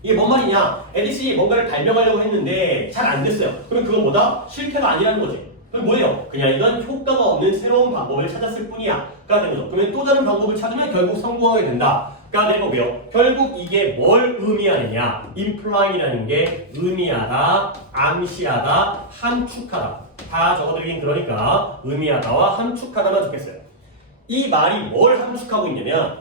이게 뭔 말이냐? 에디슨이 뭔가를 발명하려고 했는데 잘 안 됐어요. 그럼 그건 뭐다? 실패가 아니라는 거지. 그럼 뭐예요? 그냥 이건 효과가 없는 새로운 방법을 찾았을 뿐이야. 가 되는 거죠. 그러면 또 다른 방법을 찾으면 결국 성공하게 된다. 가 되는 거고요. 결국 이게 뭘 의미하느냐? imply라는 게 의미하다, 암시하다, 함축하다. 다 적어드리긴 그러니까 의미하다와 함축하다만 적겠어요. 이 말이 뭘 함축하고 있냐면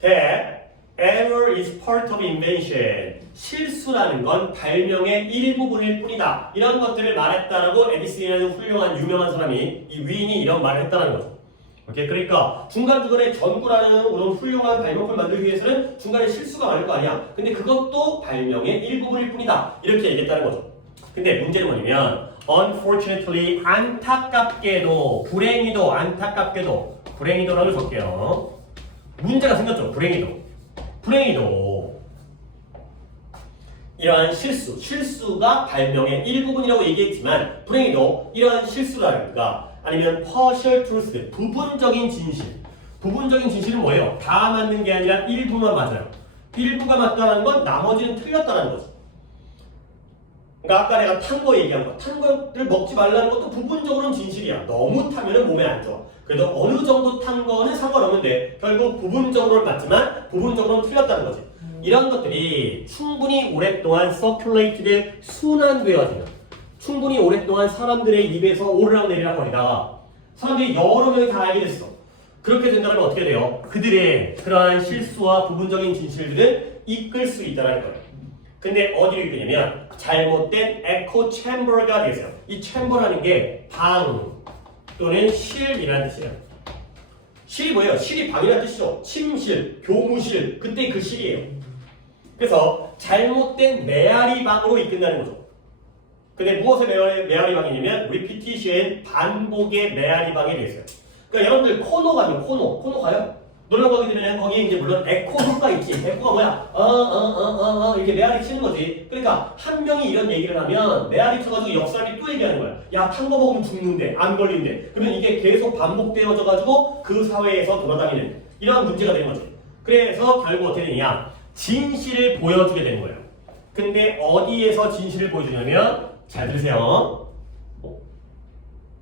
that error is part of invention. 실수라는 건 발명의 일부분일 뿐이다. 이런 것들을 말했다라고 에디슨이라는 훌륭한 유명한 사람이 이 위인이 이런 말을 했다는 거죠. 오케이, 그러니까 중간중간에 전구라는 그런 훌륭한 발명품을 만들기 위해서는 중간에 실수가 많을 거 아니야. 근데 그것도 발명의 일부분일 뿐이다. 이렇게 얘기했다는 거죠. 근데 문제는 뭐냐면 unfortunately 안타깝게도 불행히도라고 적게요. 문제가 생겼죠. 불행히도 이러한 실수가 발명의 일부분이라고 얘기했지만 불행히도 이러한 실수라든가 아니면 partial truth, 부분적인 진실은 뭐예요? 다 맞는 게 아니라 일부만 맞아요. 일부가 맞다는 건 나머지는 틀렸다는 거지. 그러니까 아까 내가 탄 거 얘기한 거, 탄 거를 먹지 말라는 것도 부분적으로는 진실이야. 너무 타면은 몸에 안 좋아. 그래도 어느 정도 탄 거는 상관없는데 결국 부분적으로는 맞지만 부분적으로는 틀렸다는 거지. 이런 것들이 충분히 오랫동안 서큘레이트돼 순환되어지면, 충분히 오랫동안 사람들의 입에서 오르락내리락 거리다가 사람들이 여러 명이 다 알게 됐어. 그렇게 된다면 어떻게 돼요? 그들의 그러한 실수와 부분적인 진실들을 이끌 수 있다는 거예요. 근데 어디를 이끄냐면 잘못된 에코 챔버가 되겠어요. 이 챔버라는 게 방 또는 실이라는 뜻이에요. 실이 뭐예요? 실이 방이라는 뜻이죠. 침실, 교무실, 그때 그 실이에요. 그래서 잘못된 메아리 방으로 이끈다는 거죠. 근데 무엇의 메아리 방이냐면 repetition, 반복의 메아리 방이 되겠어요. 그러니까 여러분들 코노 가면 코노 가요? 놀러 가게 되면 거기에 이제 물론 에코 효과 있지. 에코가 뭐야? 이렇게 메아리 치는 거지. 그러니까 한 명이 이런 얘기를 하면 메아리 쳐가지고 옆 사람이 또 얘기하는 거야. 야, 탄 거 먹으면 죽는데 안 걸린대. 그러면 이게 계속 반복되어져 가지고 그 사회에서 돌아다니는 이러한 문제가 되는 거지. 그래서 결국 어떻게 되냐? 진실을 보여주게 되는 거예요. 근데 어디에서 진실을 보여주냐면 잘 들으세요.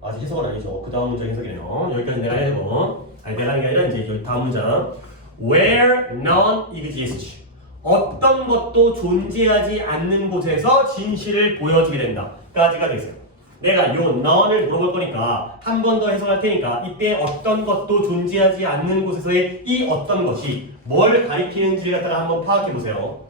아직 해석은 아니죠. 그 다음 문장 해석이네요. 여기까지 내가 해석은. 아니, 내가 하는 게 아니라 이제 여기 다음 문장. Where none exists. 어떤 것도 존재하지 않는 곳에서 진실을 보여주게 된다. 까지가 되겠어요. 내가 요 none을 물어볼 거니까 한 번 더 해석할 테니까 이때 어떤 것도 존재하지 않는 곳에서의 이 어떤 것이 뭘 가리키는지를 갖다가 한번 파악해 보세요.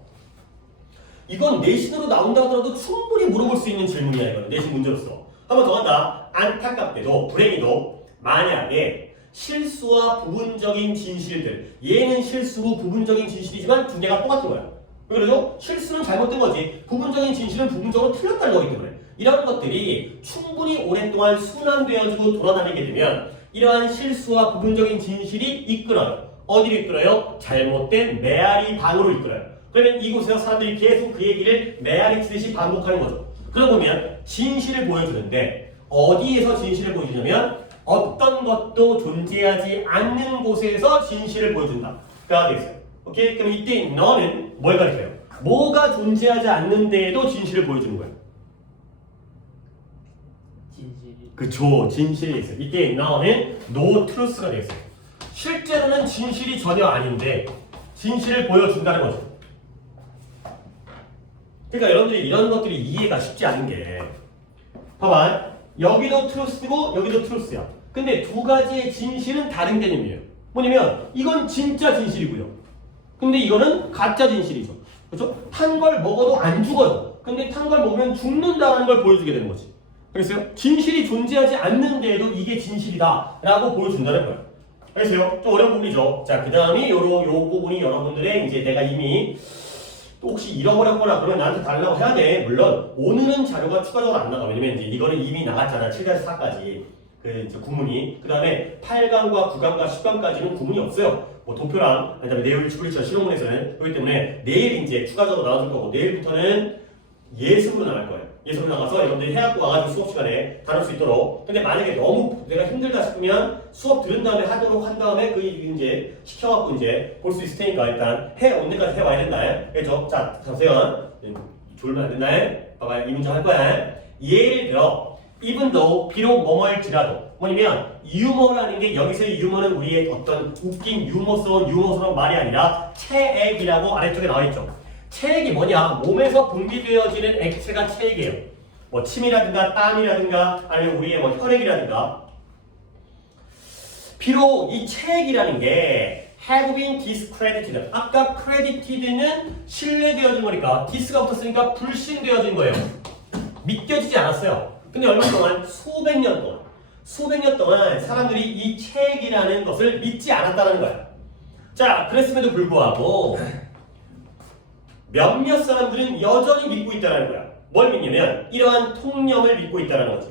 이건 내신으로 나온다 하더라도 충분히 물어볼 수 있는 질문이야. 이건 내신 문제로서. 한 번 더 한다. 안타깝게도 불행히도 만약에 실수와 부분적인 진실들, 얘는 실수고 부분적인 진실이지만 두 개가 똑같은 거야. 왜 그러죠? 실수는 잘못된 거지 부분적인 진실은 부분적으로 틀렸다는 거기 때문에 이런 것들이 충분히 오랫동안 순환되어지고 돌아다니게 되면 이러한 실수와 부분적인 진실이 이끌어요. 어디를 이끌어요? 잘못된 메아리 방으로 이끌어요. 그러면 이곳에서 사람들이 계속 그 얘기를 메아리 치듯이 반복하는 거죠. 그러고 보면 진실을 보여주는데 어디에서 진실을 보여주냐면 어떤 것도 존재하지 않는 곳에서 진실을 보여준다가 되겠어요. 오케이? 그럼 이때 너는 뭘 가리켜요? 뭐가 존재하지 않는 데에도 진실을 보여주는 거예요. 진실이. 그쵸, 진실이 있어요. 이때 너는 no truth가 되겠어요. 실제로는 진실이 전혀 아닌데 진실을 보여준다는 거죠. 그러니까 여러분들이 이런 것들이 이해가 쉽지 않은 게 봐봐. 여기도 truth고 여기도 truth야. 근데 두 가지의 진실은 다른 개념이에요. 뭐냐면 이건 진짜 진실이고요. 근데 이거는 가짜 진실이죠. 그렇죠? 탄 걸 먹어도 안 죽어요. 근데 탄 걸 먹으면 죽는다는 걸 보여주게 되는 거지. 알겠어요? 진실이 존재하지 않는 데에도 이게 진실이다라고 보여준다는 거예요. 알겠어요? 좀 어려운 부분이죠. 자, 그 다음이 요 부분이 여러분들의 이제 내가 이미 또 혹시 잃어버렸거나 그러면 나한테 달라고 해야 돼. 물론 오늘은 자료가 추가적으로 안 나가. 왜냐면 이제 이거는 이미 나갔잖아. 7-4까지 그 이제 구문이. 그 다음에 8강과 9강과 10강까지는 구문이 없어요. 뭐 도표랑 그다음에 내일 추구리처 실용문에서는 그렇기 때문에 내일 이제 추가적으로 나와줄 거고 내일부터는 예습으로 나갈 거예요. 예습으로 나가서 여러분들이 해갖고 와가지고 수업 시간에 다룰 수 있도록. 근데 만약에 너무 내가 힘들다 싶으면 수업 들은 다음에 하도록 한 다음에 그 이제 시켜갖고 이제 볼 수 있을 테니까 일단 언제까지 해와야 된다. 그렇죠? 자, 잠시만. 졸면 안 된다. 봐봐, 이 문장 할 거야. 예를 들어, even though 비록 뭐뭐일지라도 뭐냐면 유머라는 게 여기서의 유머는 우리의 어떤 웃긴 유머스러운 말이 아니라 체액이라고 아래쪽에 나와있죠. 체액이 뭐냐? 몸에서 분비되어지는 액체가 체액이에요. 뭐 침이라든가 땀이라든가 아니면 우리의 뭐 혈액이라든가. 비록 이 체액이라는 게 have been discredited. 아까 credited는 신뢰되어진 거니까 dis가 붙었으니까 불신되어진 거예요. 믿겨지지 않았어요. 근데 얼마 동안? 수백 년 동안 사람들이 이 체액이라는 것을 믿지 않았다는 거야. 자, 그랬음에도 불구하고 몇몇 사람들은 여전히 믿고 있다는 거야. 뭘 믿냐면 이러한 통념을 믿고 있다는 거지.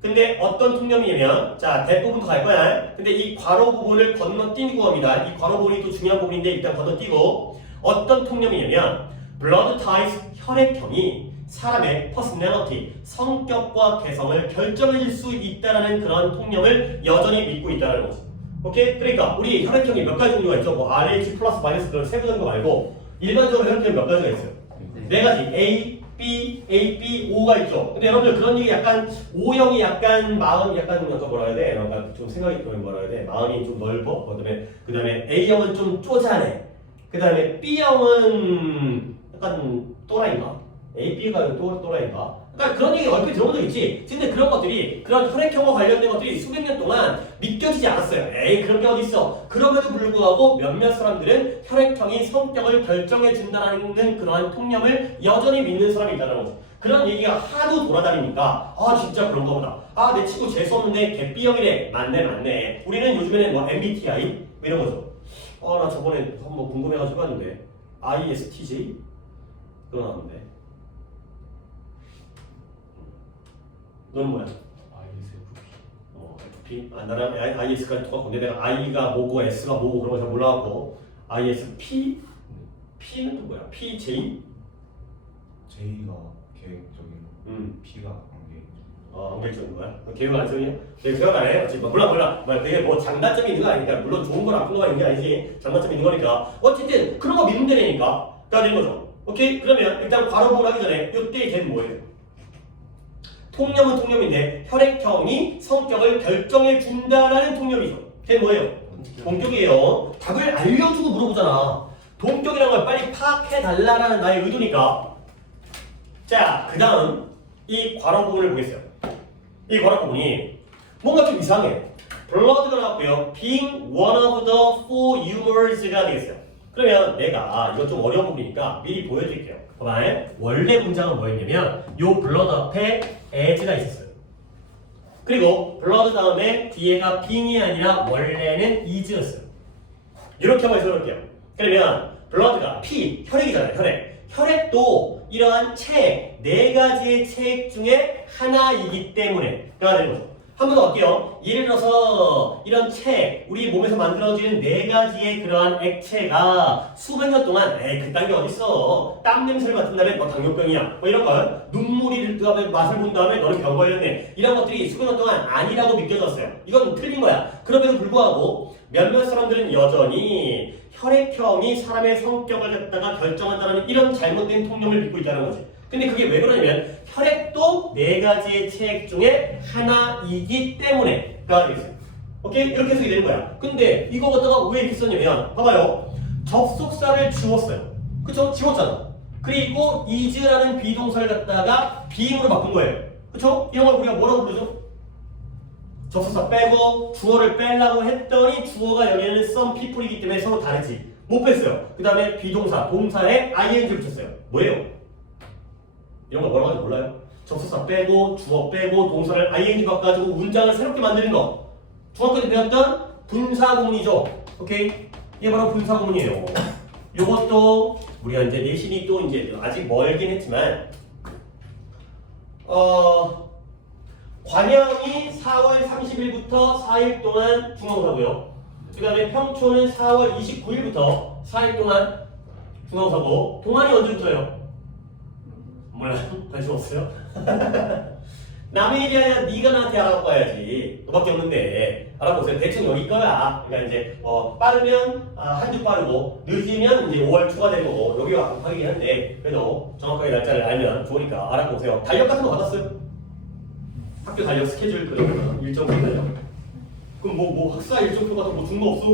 근데 어떤 통념이냐면 자, 대부분 갈 거야. 근데 이 괄호 부분을 건너뛰고 합니다. 이 괄호 부분이 또 중요한 부분인데 일단 건너뛰고 어떤 통념이냐면 blood types 혈액형이 사람의 personality 성격과 개성을 결정해줄 수 있다라는 그런 통념을 여전히 믿고 있다는 거지. 오케이? 그러니까 우리 혈액형이 몇 가지 종류가 있죠. 뭐 RH 플러스 마이너스 그런 세부적인 거 말고 일반적으로 혈액형이 몇 가지가 있어요. 네 가지 A, B, A, B, O가 있죠. 근데 여러분들 그런 얘기 약간 O형이 약간 마음이 약간 뭐라 해야 돼? 약간 좀 생각이 뭐라 해야 돼? 마음이 좀 넓어. 그다음에 A형은 좀 쪼잔해. 그다음에 B형은 약간 또라이인가? A, B가 또라이인가? 그러니까 그런 얘기 얼핏 들어본 적 있지. 근데 그런 것들이 그런 혈액형과 관련된 것들이 수백 년 동안 믿겨지지 않았어요. 에이 그런 게 어디 있어? 그럼에도 불구하고 몇몇 사람들은 혈액형이 성격을 결정해 준다는 그러한 통념을 여전히 믿는 사람이 있다는 거죠. 그런 얘기가 하도 돌아다니니까 아 진짜 그런가 보다. 아 내 친구 재수 없는데 걔 B형이래. 맞네. 우리는 요즘에는 뭐 MBTI 이런 거죠. 아 나 저번에 한번 궁금해가지고 봤는데 ISTJ 그거 나왔는데. 너는 뭐야? FP? 나는 IS가 똑같고 근데 내가 I가 뭐고 S가 뭐고 그런 거 잘 몰라갖고 ISP? P는 또 뭐야? PJ? J가 계획적인 P가 안계획적인 거야? 계획 안성이야? 계획 안 해? 어쨌든 몰라 그게 뭐 장단점이 있는 거 아니니까 물론 좋은 거 나쁜 거가 있는 게 아니지 장단점이 있는 거니까 어쨌든 그런 거 믿는 되니까 다 되는 거죠. 오케이? 그러면 일단 괄호복을 하기 전에 이때 걔는 뭐예요? 통념은 통념인데 혈액형이 성격을 결정해 준다라는 통념이죠. 걔 뭐예요? 동격이에요. 답을 알려주고 물어보잖아. 동격이라는 걸 빨리 파악해 달라라는 나의 의도니까. 자, 그 다음 이 괄호 부분을 보겠어요. 이 괄호 부분이 뭔가 좀 이상해. blood가 나왔고요. being one of the four humors가 되겠어요. 그러면 내가 이거 좀 어려운 부분이니까 미리 보여드릴게요. 봐봐요. 원래 문장은 뭐였냐면 요 blood 앞에 as가 있었어요. 그리고 blood 다음에 뒤에가 being이 아니라 원래는 is였어요. 이렇게 한번 해석할게요. 그러면 blood가 피, 혈액이잖아요. 혈액도 이러한 책, 네 가지의 책 중에 하나이기 때문에가 되는 거죠. 한 번 더 갈게요. 예를 들어서 이런 책, 우리 몸에서 만들어지는 네 가지의 그러한 액체가 수백 년 동안 그딴 게 어딨어. 땀 냄새를 맡은 다음에 뭐 당뇨병이야. 뭐 이런 걸 눈물이 뜨거운 맛을 본 다음에 너는 병 걸렸네. 이런 것들이 수백 년 동안 아니라고 믿겨졌어요. 이건 틀린 거야. 그럼에도 불구하고 몇몇 사람들은 여전히 혈액형이 사람의 성격을 갖다가 결정한다는 이런 잘못된 통념을 믿고 있다는 거지. 근데 그게 왜 그러냐면 혈액도 네 가지의 체액 중에 하나이기 때문에가 되겠어요. 오케이? 이렇게 해석이 되는 거야. 근데 이거 갖다가 왜 이렇게 썼냐면 봐봐요. 접속사를 지웠어요. 그쵸? 지웠잖아. 그리고 is라는 비동사를 갖다가 being으로 바꾼 거예요. 그쵸? 이런 걸 우리가 뭐라고 부르죠? 접속사 빼고 주어를 빼려고 했더니 주어가 여기에는 some people이기 때문에 서로 다르지. 못 뺐어요. 그 다음에 비동사, 동사에 ing를 붙였어요. 뭐예요? 이런 거 뭐라고 하는지 몰라요? 접속사 빼고 주어 빼고 동사를 ing 바꿔가지고 문장을 새롭게 만드는 거. 중학교 때 배웠던 분사구문이죠. 오케이? 이게 바로 분사구문이에요. 요것도 우리가 이제 내신이 또 이제 아직 멀긴 했지만 관영이 4월 30일부터 4일 동안 중앙사고요. 그 다음에 평초는 4월 29일부터 4일 동안 중앙사고. 동안이 언제부터요? 몰라요? 관심 없어요? 남의 일이 아니라 네가 나한테 알아볼 거야지. 너밖에 없는데 알아보세요. 대충 여기 거야. 그러니까 이제 빠르면 한 주 빠르고 늦으면 이제 5월 추가되는 거고 여기가 확인이 한데 그래도 정확하게 날짜를 알면 좋으니까 알아보세요. 달력 같은 거 받았어요? 학교 달력 스케줄 그런 일정표 달력. 그럼 뭐 학사 일정표 같은 거 준 거 없어?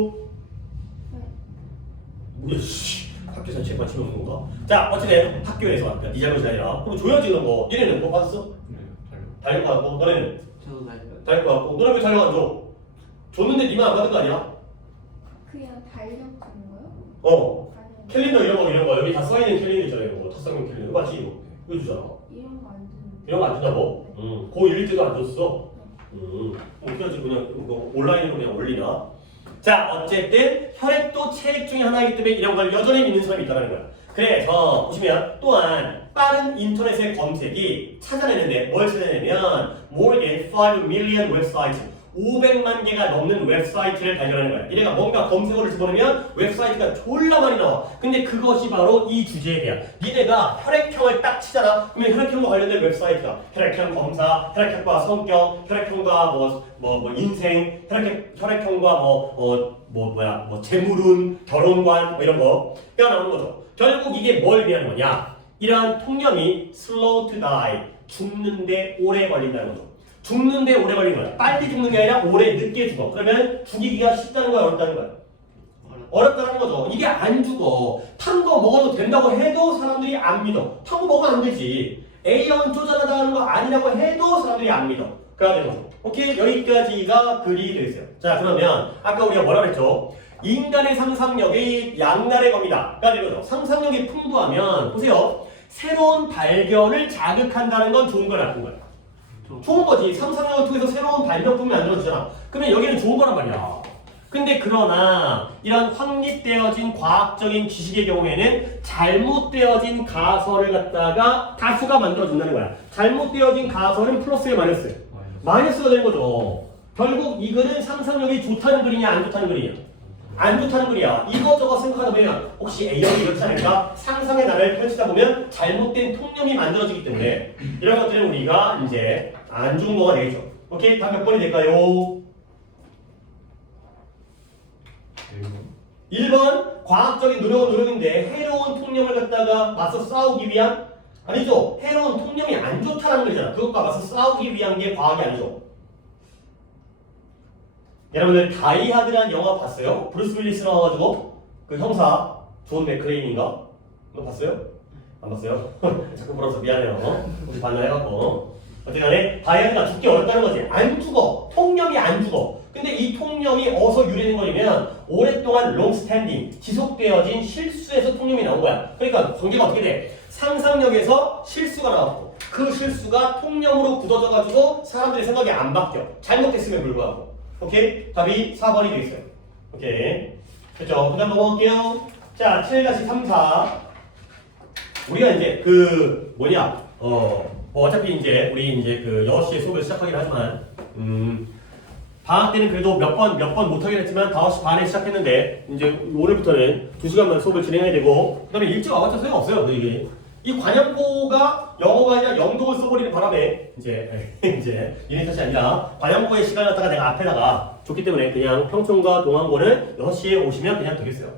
뭐야 씨. 학교 자체에 관심이 없는 건가? 자, 어쨌든 학교에서 그러니까 네 잘못이 아니라 그럼 줘야지 이런 거. 얘네는 뭐 받았어? 달력 받았고 너네는? 저도 달력 받았고 너네 왜 달력 안 줘? 줬는데 니만 안 받은 거 아니야? 그냥 달력 주는 거요? 아니면 캘린더 이런 거 여기 다 써있는 캘린더 있잖아요. 이거 탁상용 캘린더 이거 맞지? 이거 주잖아. 이런 거 안 주는 이런 거 안 준다고? 고1 때도 안 줬어? 그래야지 그냥 이거 온라인으로 그냥 올리나? 자, 어쨌든 혈액도 체액 중에 하나이기 때문에 이런 걸 여전히 믿는 사람이 있다는 거야. 그래서 보시면 또한 빠른 인터넷의 검색이 찾아내는데 뭘 찾아내냐면 more than 5 million websites 500만 개가 넘는 웹사이트를 발견하는 거야. 얘네가 뭔가 검색어를 집어넣으면 웹사이트가 졸라 많이 나와. 근데 그것이 바로 이 주제에 대한. 니네가 혈액형을 딱 치잖아. 그러면 혈액형과 관련된 웹사이트가 혈액형 검사, 혈액형과 성격, 혈액형과 뭐 인생, 혈액형과 재물운, 결혼관 뭐 이런 거가 나오는 거죠. 결국 이게 뭘 위한 거냐? 이러한 통념이 slow to die, 죽는데 오래 걸린다는 거죠. 죽는데 오래 걸리는 거야. 빨리 죽는 게 아니라 오래 늦게 죽어. 그러면 죽이기가 쉽다는 거야, 어렵다는 거야? 어렵다는 거죠. 이게 안 죽어. 탄 거 먹어도 된다고 해도 사람들이 안 믿어. 탄 거 먹으면 안 되지. A형은 쪼잔하다 하는 거 아니라고 해도 사람들이 안 믿어. 그래야 되는 거죠. 오케이? 여기까지가 글이 되어 있어요. 자, 그러면 아까 우리가 뭐라 그랬죠? 인간의 상상력이 양날의 검이다. 그러니까 이거죠. 상상력이 풍부하면 보세요. 새로운 발견을 자극한다는 건 좋은 거야, 나쁜 거야? 좋은 거지. 상상력을 통해서 새로운 발명품이 만들어지잖아. 그러면 여기는 좋은 거란 말이야. 근데 그러나 이런 확립되어진 과학적인 지식의 경우에는 잘못되어진 가설을 갖다가 다수가 만들어준다는 거야. 잘못되어진 가설은 플러스에 마이너스. 마이너스가 되는 거죠. 결국 이 글은 상상력이 좋다는 글이냐 안 좋다는 글이냐? 안 좋다는 글이야. 이것저것 생각하다 보면 혹시 A형이 이렇지 않을까? 상상의 나를 펼치다 보면 잘못된 통념이 만들어지기 때문에 이런 것들은 우리가 이제 안 좋은 거가 되겠죠. 오케이? 답 몇 번이 될까요? 1번 과학적인 노력은 노력인데 해로운 통념을 갖다가 맞서 싸우기 위한 아니죠. 해로운 통념이 안 좋다는 거잖아. 그것과 맞서 싸우기 위한 게 과학이 아니죠. 여러분들 다이하드라는 영화 봤어요? 브루스 윌리스 나와가지고 그 형사 존 맥클레인인가? 그거 봤어요? 안 봤어요? 자꾸 물어서 미안해요. 혹시 봤나요? 어쨌든 간에 다이하드가 죽기 어렵다는 거지. 안 죽어. 통념이 안 죽어. 근데 이 통념이 어디서 유래된 거냐면 오랫동안 롱스탠딩 지속되어진 실수에서 통념이 나온 거야. 그러니까 관계가 어떻게 돼? 상상력에서 실수가 나왔고 그 실수가 통념으로 굳어져가지고 사람들의 생각이 안 바뀌어. 잘못됐음에 불구하고. 오케이? 답이 4번이 되어 있어요. 오케이. 그렇죠? 그 다음 넘어갈게요. 자, 7-3-4. 우리가 이제 어차피 이제 우리 이제 6시에 수업을 시작하긴 하지만 방학 때는 그래도 몇 번 못하긴 했지만 5시 반에 시작했는데 이제 오늘부터는 2시간만 수업을 진행해야 되고 그다음에 일찍 와봤자 소용없어요. 이게 이 관양고가 영어가 아니라 영동을 써버리는 바람에 이제 이런 탓이 아니라 관양고의 시간을 갖다가 내가 앞에다가 줬기 때문에 그냥 평촌과 동안고는 6시에 오시면 그냥 되겠어요.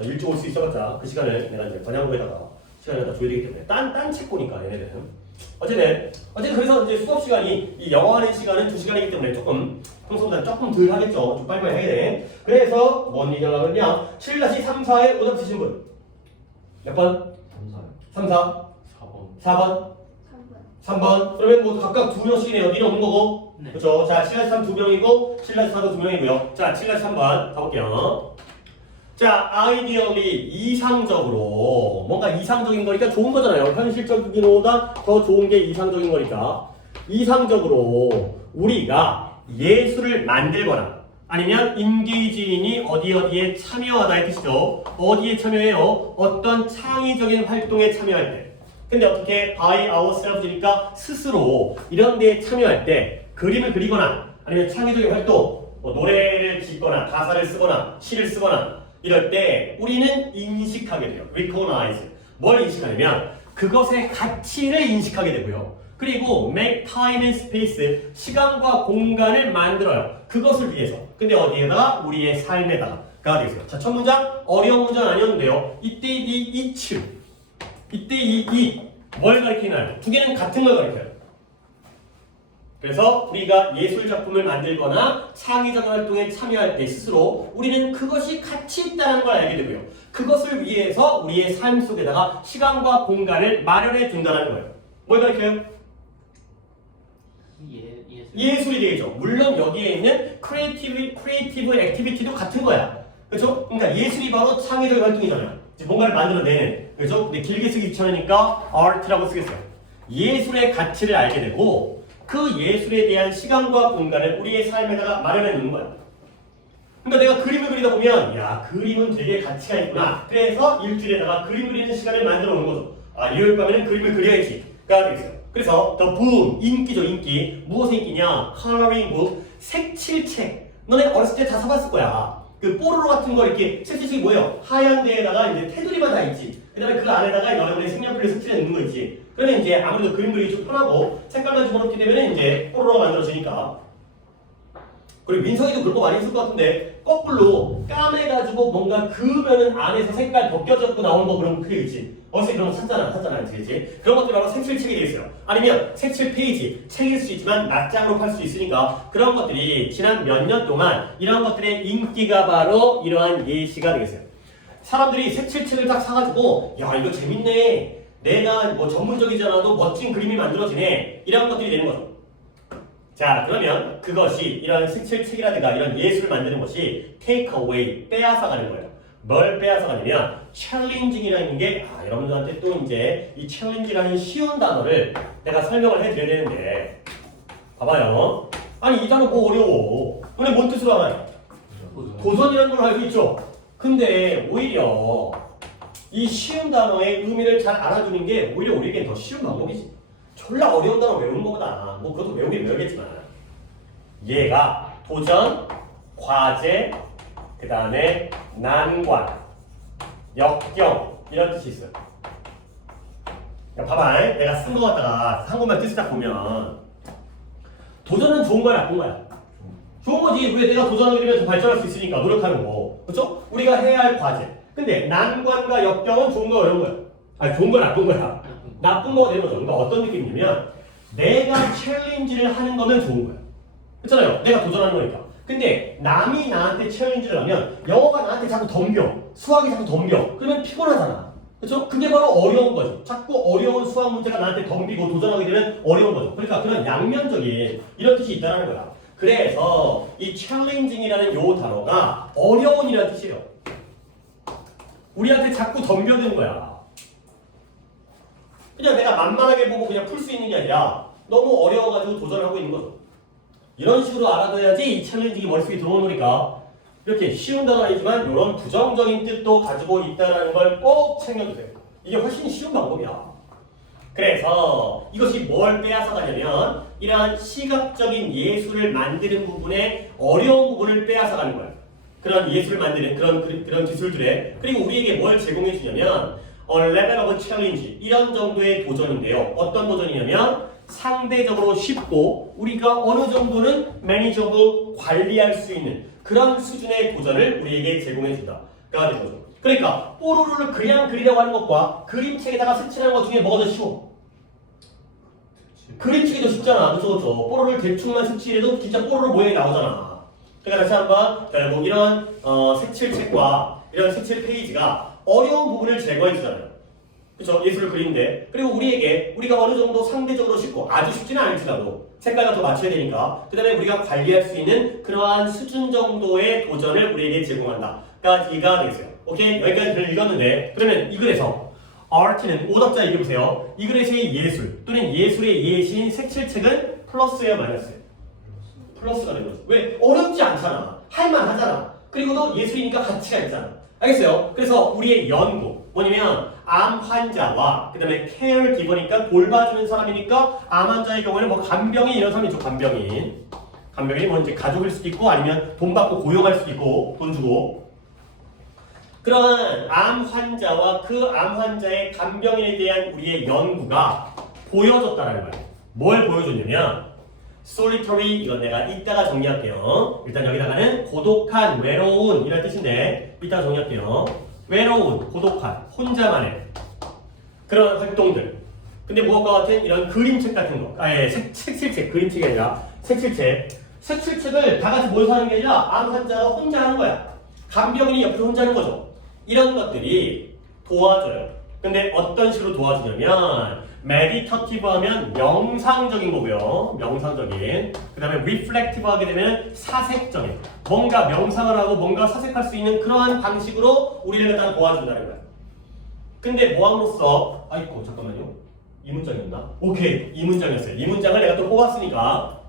이제 일찍 올 수 있어봤자 그 시간을 내가 이제 관양고에다가 시간을 갖다 줘야 되기 때문에 딴 책 보니까 얘네들은 어쨌든 그래서 이제 수업 시간이 이 영어하는 시간은 2시간이기 때문에 조금 평소보다 조금 덜 하겠죠. 좀 빨리빨리 해야 돼. 그래서 뭔 얘기하려고 그러냐 7-3-4에 오답 쓰신 분 몇 번? 3, 4 4번 3번 그러면 뭐 각각 2명씩이네요. 니는 없는 거고 네. 그렇죠. 자 7-3 2명이고 7-4도 2명이고요. 자 7-3번 가볼게요. 자, ideally 이상적으로 뭔가 이상적인 거니까 좋은 거잖아요. 현실적인 거보다 더 좋은 게 이상적인 거니까 이상적으로 우리가 예술을 만들거나 아니면 인게이지인이 어디에 참여하다의 뜻이죠. 어디에 참여해요? 어떤 창의적인 활동에 참여할 때. 근데 어떻게 by ourselves니까 스스로 이런 데에 참여할 때 그림을 그리거나 아니면 창의적인 활동, 뭐 노래를 짓거나 가사를 쓰거나 시를 쓰거나 이럴 때 우리는 인식하게 돼요. recognize. 뭘 인식하냐면 그것의 가치를 인식하게 되고요. 그리고 make time and space. 시간과 공간을 만들어요. 그것을 위해서. 근데 어디에다가? 우리의 삶에다가. 가 되겠어요. 자, 첫 문장. 어려운 문장은 아니었는데요. 이때 이 each. 이때 이 뭘 가리키나요? 두 개는 같은 걸 가리켜요. 그래서 우리가 예술작품을 만들거나 창의적 활동에 참여할 때 스스로 우리는 그것이 가치 있다는 걸 알게 되고요. 그것을 위해서 우리의 삶 속에다가 시간과 공간을 마련해 둔다는 거예요. 뭘 가리켜요? 예술이 되겠죠. 물론 여기에 있는 크리에이티브 액티비티도 같은 거야. 그렇죠? 그러니까 예술이 바로 창의적 활동이잖아요. 뭔가를 만들어내는. 그렇죠? 근데 길게 쓰기 귀찮으니까 art라고 쓰겠어요. 예술의 가치를 알게 되고 그 예술에 대한 시간과 공간을 우리의 삶에다가 마련해 놓는 거야. 그러니까 내가 그림을 그리다 보면 야, 그림은 되게 가치가 있구나. 그래서 일주일에다가 그림 그리는 시간을 만들어 놓은 거죠. 아, 일요일 밤에는 그림을 그려야지. 가 되겠어요. 그래서 the boom, 인기죠, 인기. 무엇의 인기냐? coloring book, 색칠책. 너네 어렸을 때 다 사봤을 거야. 그 뽀로로 같은 거 이렇게 색칠책이 뭐예요? 하얀 데에다가 이제 테두리만 다 있지. 그 다음에 그 안에다가 여러분의 색연필을 색칠해 넣는 거 있지. 그러면 이제 아무래도 그림 그리기 좀 편하고 색깔만 집어넣게 되면 이제 뽀로로가 만들어지니까. 그리고 민석이도 그런 거 많이 했을 것 같은데 거꾸로 까매가지고 뭔가 그으면은 안에서 색깔 벗겨져고 나오는 거 그런 거 크게 있지. 어제 그런 거 찾잖아, 그치? 그런 것들 바로 색칠책이 되겠어요. 아니면 색칠 페이지, 책일 수 있지만 낱장으로 팔 수 있으니까 그런 것들이 지난 몇 년 동안 이런 것들의 인기가 바로 이러한 예시가 되겠어요. 사람들이 색칠책을 딱 사가지고 야 이거 재밌네, 내가 뭐 전문적이지 않아도 멋진 그림이 만들어지네, 이런 것들이 되는 거죠. 자, 그러면 그것이 이런 색칠책이라든가 이런 예술을 만드는 것이 take away, 빼앗아가는 거예요. 뭘 빼앗아가냐면 challenging이라는 게 여러분들한테 또 이제 이 challenge라는 쉬운 단어를 내가 설명을 해드려야 되는데 봐봐요. 아니 이 단어 뭐 어려워? 오늘 뭔 뜻으로 알아요? 도전이라는 걸 알고 있죠? 근데 오히려 이 쉬운 단어의 의미를 잘 알아두는 게 오히려 우리에게 더 쉬운 방법이지. 졸라 어려운 단어 외우는 것보다 뭐 그것도 외우긴 외우겠지만 얘가 도전, 과제, 그 다음에 난관, 역경 이런 뜻이 있어요. 봐봐, 내가 쓴 거 갖다가 한국말 뜻을 딱 보면 도전은 좋은 거야, 나쁜 거야? 좋은 거지. 왜 내가 도전하게 되면 더 발전할 수 있으니까 노력하는 거, 그렇죠? 우리가 해야 할 과제. 근데 난관과 역경은 좋은 거야, 어려운 거야? 아니 좋은 거야, 나쁜 거야? 나쁜 거가 되는 거죠. 그러니까 어떤 느낌이냐면 내가 챌린지를 하는 거면 좋은 거야. 그렇잖아요. 내가 도전하는 거니까. 근데 남이 나한테 챌린지를 하면 영어가 나한테 자꾸 덤벼, 수학이 자꾸 덤벼. 그러면 피곤하잖아. 그렇죠? 그게 바로 어려운 거지. 자꾸 어려운 수학 문제가 나한테 덤비고 도전하게 되면 어려운 거죠. 그러니까 그런 양면적인 이런 뜻이 있다는 거야. 그래서 이 challenging이라는 요 단어가 어려운이라는 뜻이에요. 우리한테 자꾸 덤벼드는 거야. 그냥 내가 만만하게 보고 그냥 풀 수 있는 게 아니라 너무 어려워가지고 도전하고 있는 거죠. 이런 식으로 알아둬야지 이 챌린징이 머릿속에 들어오니까 이렇게 쉬운 단어 아니지만 이런 부정적인 뜻도 가지고 있다는 걸 꼭 챙겨주세요. 이게 훨씬 쉬운 방법이야. 그래서 이것이 뭘 빼앗아가냐면 이러한 시각적인 예술을 만드는 부분의 어려운 부분을 빼앗아가는 거예요. 그런 예술을 만드는 그런 기술들에. 그리고 우리에게 뭘 제공해 주냐면 level of challenge, 이런 정도의 도전인데요. 어떤 도전이냐면 상대적으로 쉽고 우리가 어느 정도는 manageable, 관리할 수 있는 그런 수준의 도전을 우리에게 제공해 준다가 되는 거죠. 그러니까 뽀로로를 그냥 그리려고 하는 것과 그림책에다가 색칠하는 것 중에 뭐가 더 쉬워? 그림책이 더 쉽잖아. 그렇죠? 뽀로로를 대충만 색칠해도 진짜 뽀로로 모양이 나오잖아. 그러니까 다시 한번 결국 이런 색칠책과 이런 색칠 페이지가 어려운 부분을 제거해 주잖아요. 그렇죠? 예술을 그리는데. 그리고 우리가 어느 정도 상대적으로 쉽고 아주 쉽지는 않을지라도 색깔 같은 거 맞춰야 되니까 그 다음에 우리가 관리할 수 있는 그러한 수준 정도의 도전을 우리에게 제공한다. 이가 되겠어요. 오케이? 여기까지 글을 읽었는데 그러면 이 글에서 art는 오답자 읽어보세요. 이 글에서의 예술 또는 예술의 예시인 색칠책은 플러스예요, 마이너스예요? 플러스가 되는 거죠. 왜? 어렵지 않잖아. 할만하잖아. 그리고 또 예술이니까 가치가 있잖아. 알겠어요? 그래서 우리의 연구 뭐냐면 암 환자와 그 다음에 케어 기버니까 돌봐주는 사람이니까 암 환자의 경우에는 뭐 간병인 이런 사람이 있죠. 간병인이 뭐 이제 가족일 수도 있고 아니면 돈 받고 고용할 수도 있고 돈 주고 그런 암 환자와 그 암 환자의 간병인에 대한 우리의 연구가 보여줬다는 거예요. 뭘 보여줬냐면 solitary, 이건 내가 이따가 정리할게요. 일단 여기다가는 고독한, 외로운 이런 뜻인데 이따가 정리할게요. 외로운, 고독한, 혼자만의 그런 활동들. 근데 무엇과 같은 이런 그림책 같은 거. 색칠책, 그림책이 아니라 색칠책. 색칠책을 다 같이 모여서 하는 게 아니라 암 환자가 혼자 하는 거야. 간병인이 옆에서 혼자 하는 거죠. 이런 것들이 도와줘요. 근데 어떤 식으로 도와주냐면 meditative 하면 명상적인 거고요. 명상적인. 그 다음에 reflective 하게 되면 사색적인. 뭔가 명상을 하고 뭔가 사색할 수 있는 그러한 방식으로 우리를 갖다 도와준다는 거야. 근데 모함으로써 아이고 잠깐만요. 이 문장이었나? 오케이. 이 문장이었어요. 이 문장을 내가 또 뽑았으니까.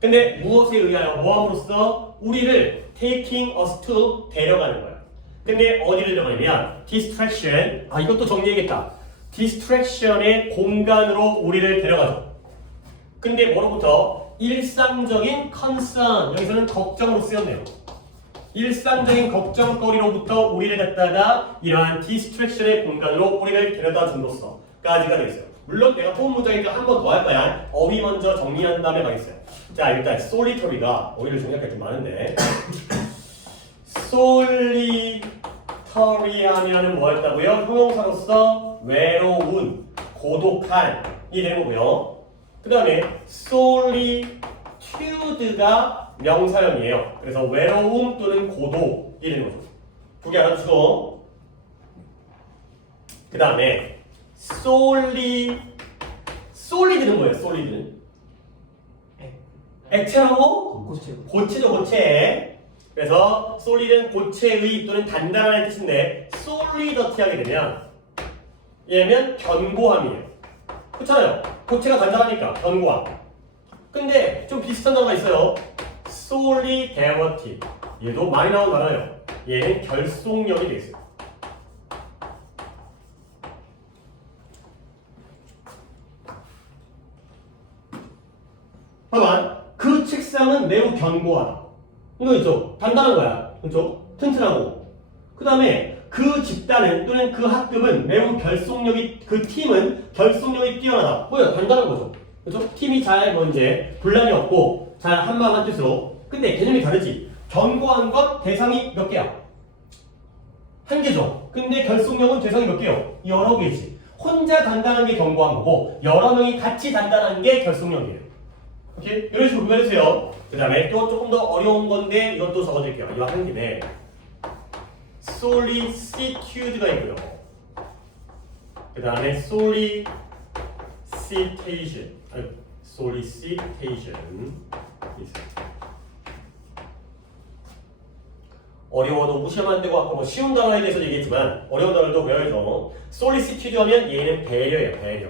근데 무엇에 의하여 모함으로써 우리를 taking us to 데려가는 거야. 근데 어디를 데려가냐면 distraction. 이것도 정리해야겠다. 디스트랙션의 공간으로 우리를 데려가죠. 근데 뭐로부터? 일상적인 concern, 여기서는 걱정으로 쓰였네요. 일상적인 걱정거리로부터 우리를 갖다가 이러한 디스트랙션의 공간으로 우리를 데려다 줌으로써까지가 되겠어요. 물론 내가 포럼 문장이니까 한 번 더 할 거야. 어휘 먼저 정리한 다음에 가겠어요. 자, 일단 solitary가 어휘를 정리할 게 좀 많은데 solitary 하면은 뭐였다고요? 형용사로서 외로운, 고독한이 되는 거고요. 그 다음에 solitude가 명사형이에요. 그래서 외로움 또는 고독이 되는 거죠. 두 개 알아두시고 그 다음에 solid는 뭐예요? solid는 액체라고? 고체죠, 고체. 그래서 solid은 고체의 또는 단단한 뜻인데 solidity 하게 되면 얘는 견고함이에요. 그렇잖아요. 고체가 단단하니까 견고함. 근데 좀 비슷한 단어가 있어요. solidarity. 얘도 많이 나온 단어예요. 얘는 결속력이 되겠어요. 봐봐. 그 책상은 매우 견고하다. 이거 있죠? 단단한 거야. 그렇죠? 튼튼하고. 그 다음에 그 집단은 또는 그 학급은 매우 그 팀은 결속력이 뛰어나다. 뭐야? 단단한 거죠. 그렇죠? 팀이 잘 이제 분란이 없고 잘 한마음 한뜻으로. 근데 개념이 다르지. 견고한 건 대상이 몇 개야? 한 개죠. 근데 결속력은 대상이 몇 개요? 여러 개지. 혼자 단단한 게 견고한 거고 여러 명이 같이 단단한 게 결속력이에요. 오케이? 이런 식으로 구별해주세요. 그 다음에 또 조금 더 어려운 건데 이것도 적어줄게요. 이거 한 김에 solicitude가 있고요. 그 다음에 solicitation 있어요. 어려워도 무시하면 안 되고 아까 뭐 쉬운 단어에 대해서 얘기했지만 어려운 단어도 외워야죠. solicitude 하면 얘는 배려예요. 배려.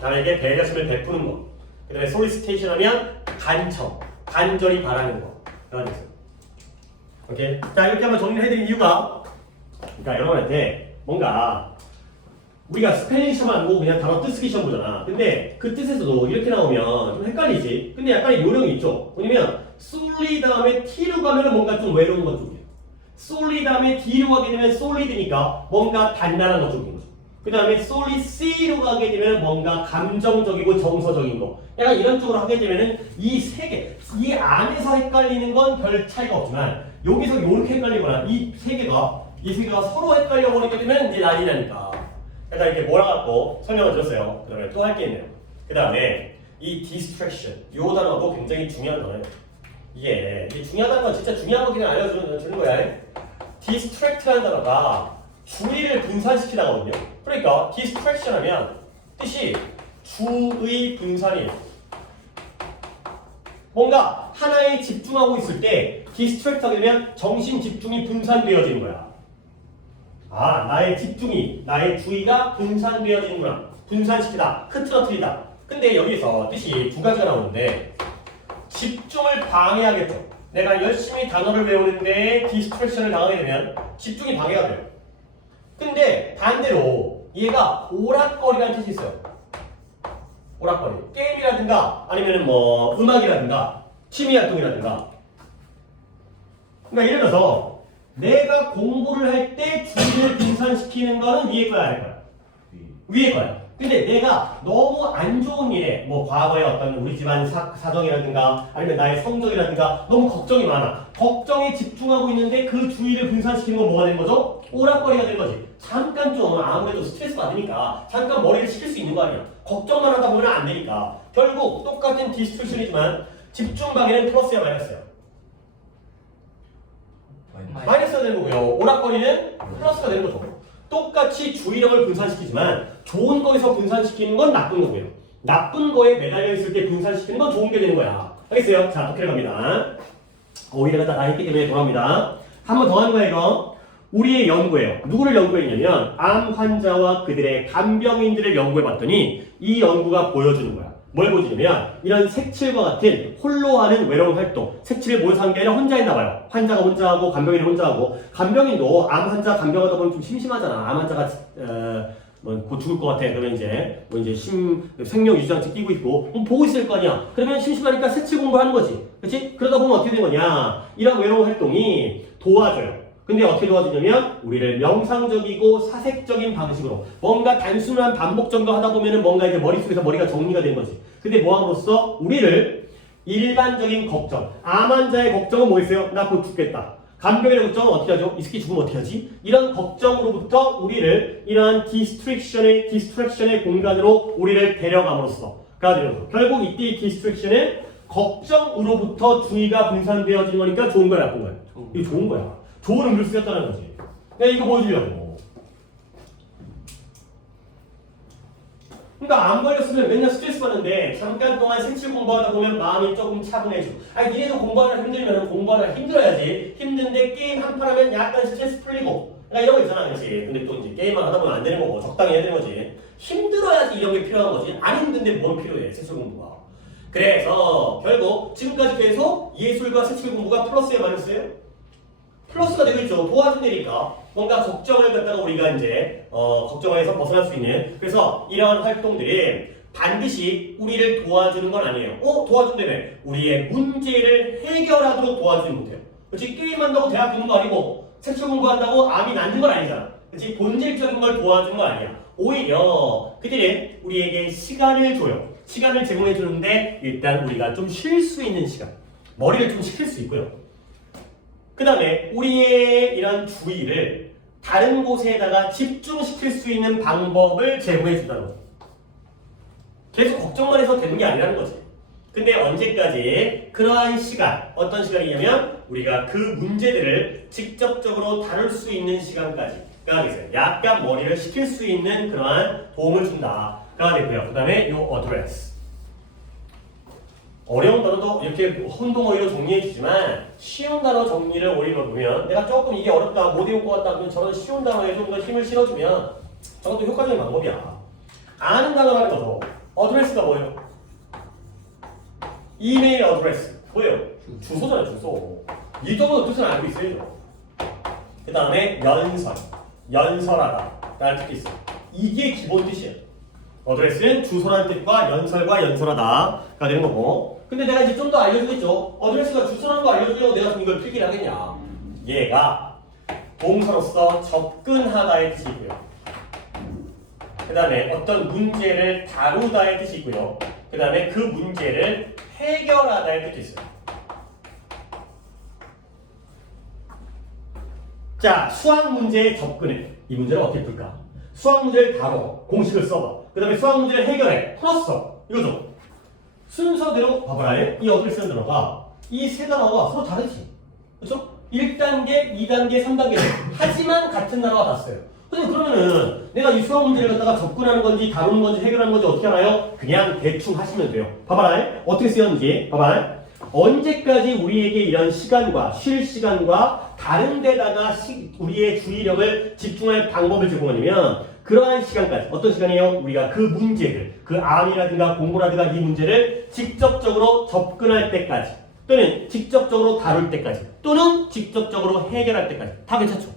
남에게 배려심을 베푸는 거. 그 다음에 solicitation 하면 간청, 간절히 바라는 거. 오케이? 자, 이렇게 한번 정리를 해드린 이유가 그러니까 여러분한테 뭔가 우리가 스페인 시험 안 보고 그냥 단어 뜻쓰기 시험 보잖아. 근데 그 뜻에서도 이렇게 나오면 좀 헷갈리지. 근데 약간의 요령이 있죠. 뭐냐면 솔리 다음에 T로 가면 뭔가 좀 외로운 것 쪽이에요. 솔리 다음에 D로 가게 되면 솔리드니까 뭔가 단단한 것 쪽인 거죠. 그 다음에 솔리 C로 가게 되면 뭔가 감정적이고 정서적인 거. 약간 이런 쪽으로 하게 되면은 이 세 개, 이 안에서 헷갈리는 건 별 차이가 없지만 여기서 이렇게 헷갈리거나 이 세 개가 서로 헷갈려 버리게 되면 이제 난리 나니까. 약간 이렇게 몰아갖고 설명을 드렸어요. 그 다음에 또 할 게 있네요. 그 다음에 이 distraction, 요 단어도 굉장히 중요한 단어예요. 이게 중요하다는 건 진짜 중요한 거 그냥 알려주는 거야. distract라는 단어가 주의를 분산시키다거든요. 그러니까 distraction 하면 뜻이 주의 분산이에요. 뭔가 하나에 집중하고 있을 때 distract 하게 되면 정신 집중이 분산되어지는 거야. 아, 나의 집중이, 나의 주의가 분산되어지는구나. 분산시키다, 흐트러뜨리다. 근데 여기서 뜻이 두 가지가 나오는데 집중을 방해하겠죠. 내가 열심히 단어를 외우는데 디스트랙션을 당하게 되면 집중이 방해가 돼요. 근데 반대로 얘가 오락거리라는 뜻이 있어요. 오락거리. 게임이라든가 아니면 뭐 음악이라든가 취미활동이라든가. 그러니까 예를 들어서 내가 공부를 할 때 주의를 분산시키는 거는 위에 거야, 아래 거야? 위에 거야. 근데 내가 너무 안 좋은 일에 뭐 과거에 어떤 우리 집안 사정이라든가 아니면 나의 성적이라든가 너무 걱정이 많아. 걱정에 집중하고 있는데 그 주의를 분산시키는 건 뭐가 되는 거죠? 오락거리가 되는 거지. 잠깐 좀 아무래도 스트레스 받으니까 잠깐 머리를 식힐 수 있는 거 아니야. 걱정만 하다 보면 안 되니까. 결국 똑같은 디스트랙션이지만 집중 방해는 플러스야 마이너스야? 마이너스가 되는 거고요. 오락거리는 플러스가 되는 거죠. 똑같이 주의력을 분산시키지만 좋은 거에서 분산시키는 건 나쁜 거고요. 나쁜 거에 매달려 있을 때 분산시키는 건 좋은 게 되는 거야. 알겠어요? 자, 독해를 갑니다. 오히려 다 했기 때문에 돌아옵니다. 한 번 더 하는 거예요, 이거. 우리의 연구예요. 누구를 연구했냐면 암 환자와 그들의 간병인들을 연구해봤더니 이 연구가 보여주는 거야. 뭘 보여주냐면 이런 색칠과 같은 홀로 하는 외로운 활동. 색칠을 모여서 하는 게 아니라 혼자 했나 봐요. 환자가 혼자 하고 간병인은 혼자 하고. 간병인도 암 환자 간병하다 보면 좀 심심하잖아. 암 환자가 곧 죽을 것 같아. 그러면 이제 생명 유지장치 끼고 있고 보고 있을 거 아니야. 그러면 심심하니까 색칠 공부하는 거지. 그렇지? 그러다 보면 어떻게 된 거냐? 이런 외로운 활동이 도와줘요. 근데 어떻게 도와주냐면 우리를 명상적이고 사색적인 방식으로 뭔가 단순한 반복적인 하다 보면은 뭔가 이제 머릿속에서 머리가 정리가 되는 거지. 근데 뭐함으로써 우리를 일반적인 걱정, 암 환자의 걱정은 뭐였어요? 나 곧 죽겠다. 간병인의 걱정은 어떻게 하죠? 이 새끼 죽으면 어떻게 하지? 이런 걱정으로부터 우리를 이러한 디스트랙션의 공간으로 우리를 데려감으로써 결국 이때 디스트랙션은 걱정으로부터 주의가 분산되어지는 거니까 좋은 거야, 나쁜 거야? 이거 좋은 거야. 좋은 의미로 쓰였다는 거지. 내가 이거 보여주려고. 그러니까 안 걸렸으면 맨날 스트레스 받는데 잠깐 동안 색칠 공부하다 보면 마음이 조금 차분해져. 아니 니네도 공부하느라 힘들면 공부하느라 힘들어야지. 힘든데 게임 한 판 하면 약간 스트레스 풀리고. 그러니까 이런 거 있잖아, 그렇지? 근데 또 이제 게임만 하다 보면 안 되는 거고 적당히 해야 되는 거지. 힘들어야지 이런 게 필요한 거지. 안 힘든데 뭘 필요해, 색칠 공부가. 그래서 결국 지금까지 계속 예술과 색칠 공부가 플러스에 마이너스예요? 플러스가 되고 있죠. 도와준다니까 뭔가 걱정을 갖다가 우리가 이제 걱정에서 벗어날 수 있는. 그래서 이러한 활동들이 반드시 우리를 도와주는 건 아니에요. 도와준다며 우리의 문제를 해결하도록 도와주지 못해요. 그렇지? 게임한다고 대학 가는 거 아니고 색칠 공부한다고 암이 낫는 건 아니잖아. 그렇지? 본질적인 걸 도와주는 건 아니야. 오히려 그들이 우리에게 시간을 줘요. 시간을 제공해 주는데 일단 우리가 좀 쉴 수 있는 시간, 머리를 좀 식힐 수 있고요. 그 다음에 우리의 이런 주의를 다른 곳에다가 집중시킬 수 있는 방법을 제공해 준다는 거죠. 계속 걱정만 해서 되는 게 아니라는 거지. 근데 언제까지? 그러한 시간, 어떤 시간이냐면 우리가 그 문제들을 직접적으로 다룰 수 있는 시간까지가 되세요. 약간 머리를 식힐 수 있는 그러한 도움을 준다가 되고요. 그 다음에 요 address. 어려운 단어도 이렇게 혼동어휘로 정리해 주지만 쉬운 단어 정리를 오히려 보면 내가 조금 이게 어렵다, 못 외울 것 같다 그러면 저런 쉬운 단어에 좀 더 힘을 실어주면 저것도 효과적인 방법이야. 아는 단어라는 거죠. 어드레스가 뭐예요? 이메일 어드레스 뭐예요? 주소잖아요, 주소. 이 정도 뜻은 알고 있어야죠. 그 다음에 연설하다 라는 뜻이 있어요. 이게 기본 뜻이에요. 어드레스는 주소라는 뜻과 연설하다가 되는 거고. 근데 내가 이제 좀 더 알려주겠죠. 어드레스가 주소라는 거 알려주려고 내가 이걸 필기를 하겠냐. 얘가 동사로서 접근하다의 뜻이 있고요. 그 다음에 어떤 문제를 다루다의 뜻이 있고요. 그 다음에 그 문제를 해결하다의 뜻이 있어요. 자, 수학 문제에 접근해. 이 문제를 어떻게 풀까? 수학 문제를 다뤄. 공식을 써봐. 그 다음에 수학 문제를 해결해. 풀었어. 이거죠. 순서대로 봐봐라. 이 어드레스는 단어가 이 세 단어가 서로 다르지. 그렇죠? 1단계, 2단계, 3단계 하지만 같은 단어가 났어요. 근데 그러면은 내가 이 수학 문제를 갖다가 접근하는 건지 다루는 건지 해결하는 건지 어떻게 알아요? 그냥 대충 하시면 돼요. 봐봐라. 어떻게 쓰였는지 봐봐라. 언제까지 우리에게 이런 시간과 쉴 시간과 다른 데다가 우리의 주의력을 집중할 방법을 제공하냐면 그러한 시간까지. 어떤 시간이에요? 우리가 그 문제를, 그 암이라든가 공부라든가 이 문제를 직접적으로 접근할 때까지 또는 직접적으로 다룰 때까지 또는 직접적으로 해결할 때까지 다 괜찮죠?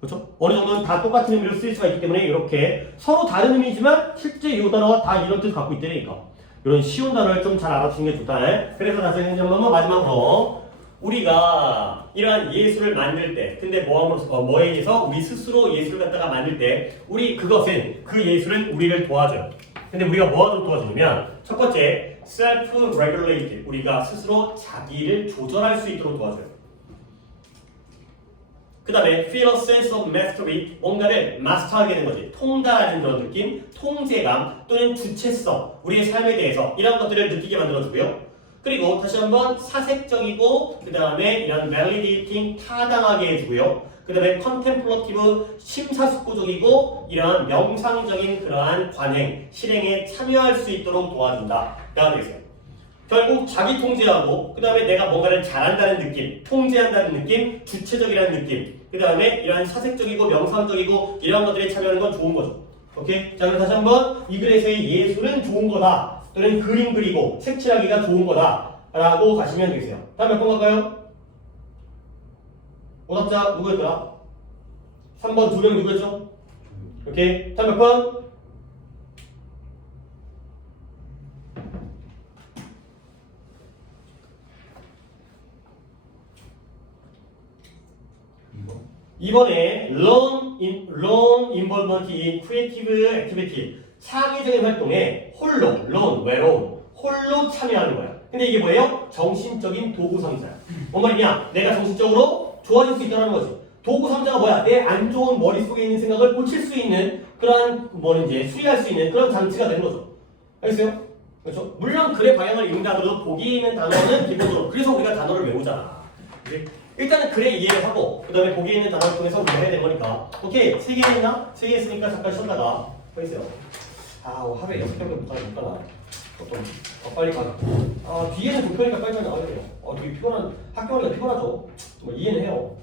그렇죠? 어느 정도는 다 똑같은 의미로 쓰일 수가 있기 때문에 이렇게 서로 다른 의미지만 실제 이 단어가 다 이런 뜻을 갖고 있다니까. 이런 쉬운 단어를 좀 잘 알아두는 게 좋다. 그래서 나중에 한번 마지막으로 우리가 이러한 예술을 만들 때, 근데 뭐에 의해서 우리 스스로 예술을 갖다가 만들 때, 그 예술은 우리를 도와줘요. 근데 우리가 뭐하도록 도와주냐면, 첫 번째, self-regulate, 우리가 스스로 자기를 조절할 수 있도록 도와줘요. 그 다음에 feel a sense of mastery, 뭔가를 마스터하게 되는 거지. 통달하는 그런 느낌, 통제감 또는 주체성, 우리의 삶에 대해서 이런 것들을 느끼게 만들어주고요. 그리고 다시 한번 사색적이고 그 다음에 이런 validating, 타당하게 해주고요. 그 다음에 contemplative, 심사숙고적이고 이러한 명상적인 그러한 관행, 실행에 참여할 수 있도록 도와준다. 라고 되겠어요. 결국 자기 통제하고 그 다음에 내가 뭔가를 잘한다는 느낌, 통제한다는 느낌, 주체적이라는 느낌, 그 다음에 이런 사색적이고 명상적이고 이런 것들에 참여하는 건 좋은 거죠. 오케이? 자, 그럼 다시 한번 이 글에서의 예술은 좋은 거다. 또는 그림 그리고 색칠하기가 좋은 거다. 라고 가시면 되겠어요. 다음 몇 번 갈까요? 오답자 누구였더라? 3번 두 명 누구였죠? 오케이? 다음 몇 번? 이번에 learn involvement in creative activity. 창의적인 활동에 홀로, 외로운, 홀로 참여하는 거야. 근데 이게 뭐예요? 정신적인 도구 상자야. 뭔 말이냐? 내가 정신적으로 좋아질 수 있다는 거지. 도구 상자가 뭐야? 내 안 좋은 머릿속에 있는 생각을 고칠 수 있는 그러한 이제 수리할 수 있는 그런 장치가 되는 거죠. 알겠어요? 그렇죠? 물론 글의 방향을 이룬다 하더라도 보기 있는 단어는 기본적으로 그래서 우리가 단어를 외우잖아. 그치? 일단은 글의 이해를 하고 그 다음에 보기 있는 단어를 통해서 우리가 해야 되는 거니까. 오케이, 3개 했나? 3개 했으니까 잠깐 쉬었다가 보이세요? 하루에 6편을 못 하니까 빨리 가. 뒤에는 2편이니까 빨리 가야 돼요. 되게 피곤한 학교 하기가 피곤하죠. 뭐 이해는 해요.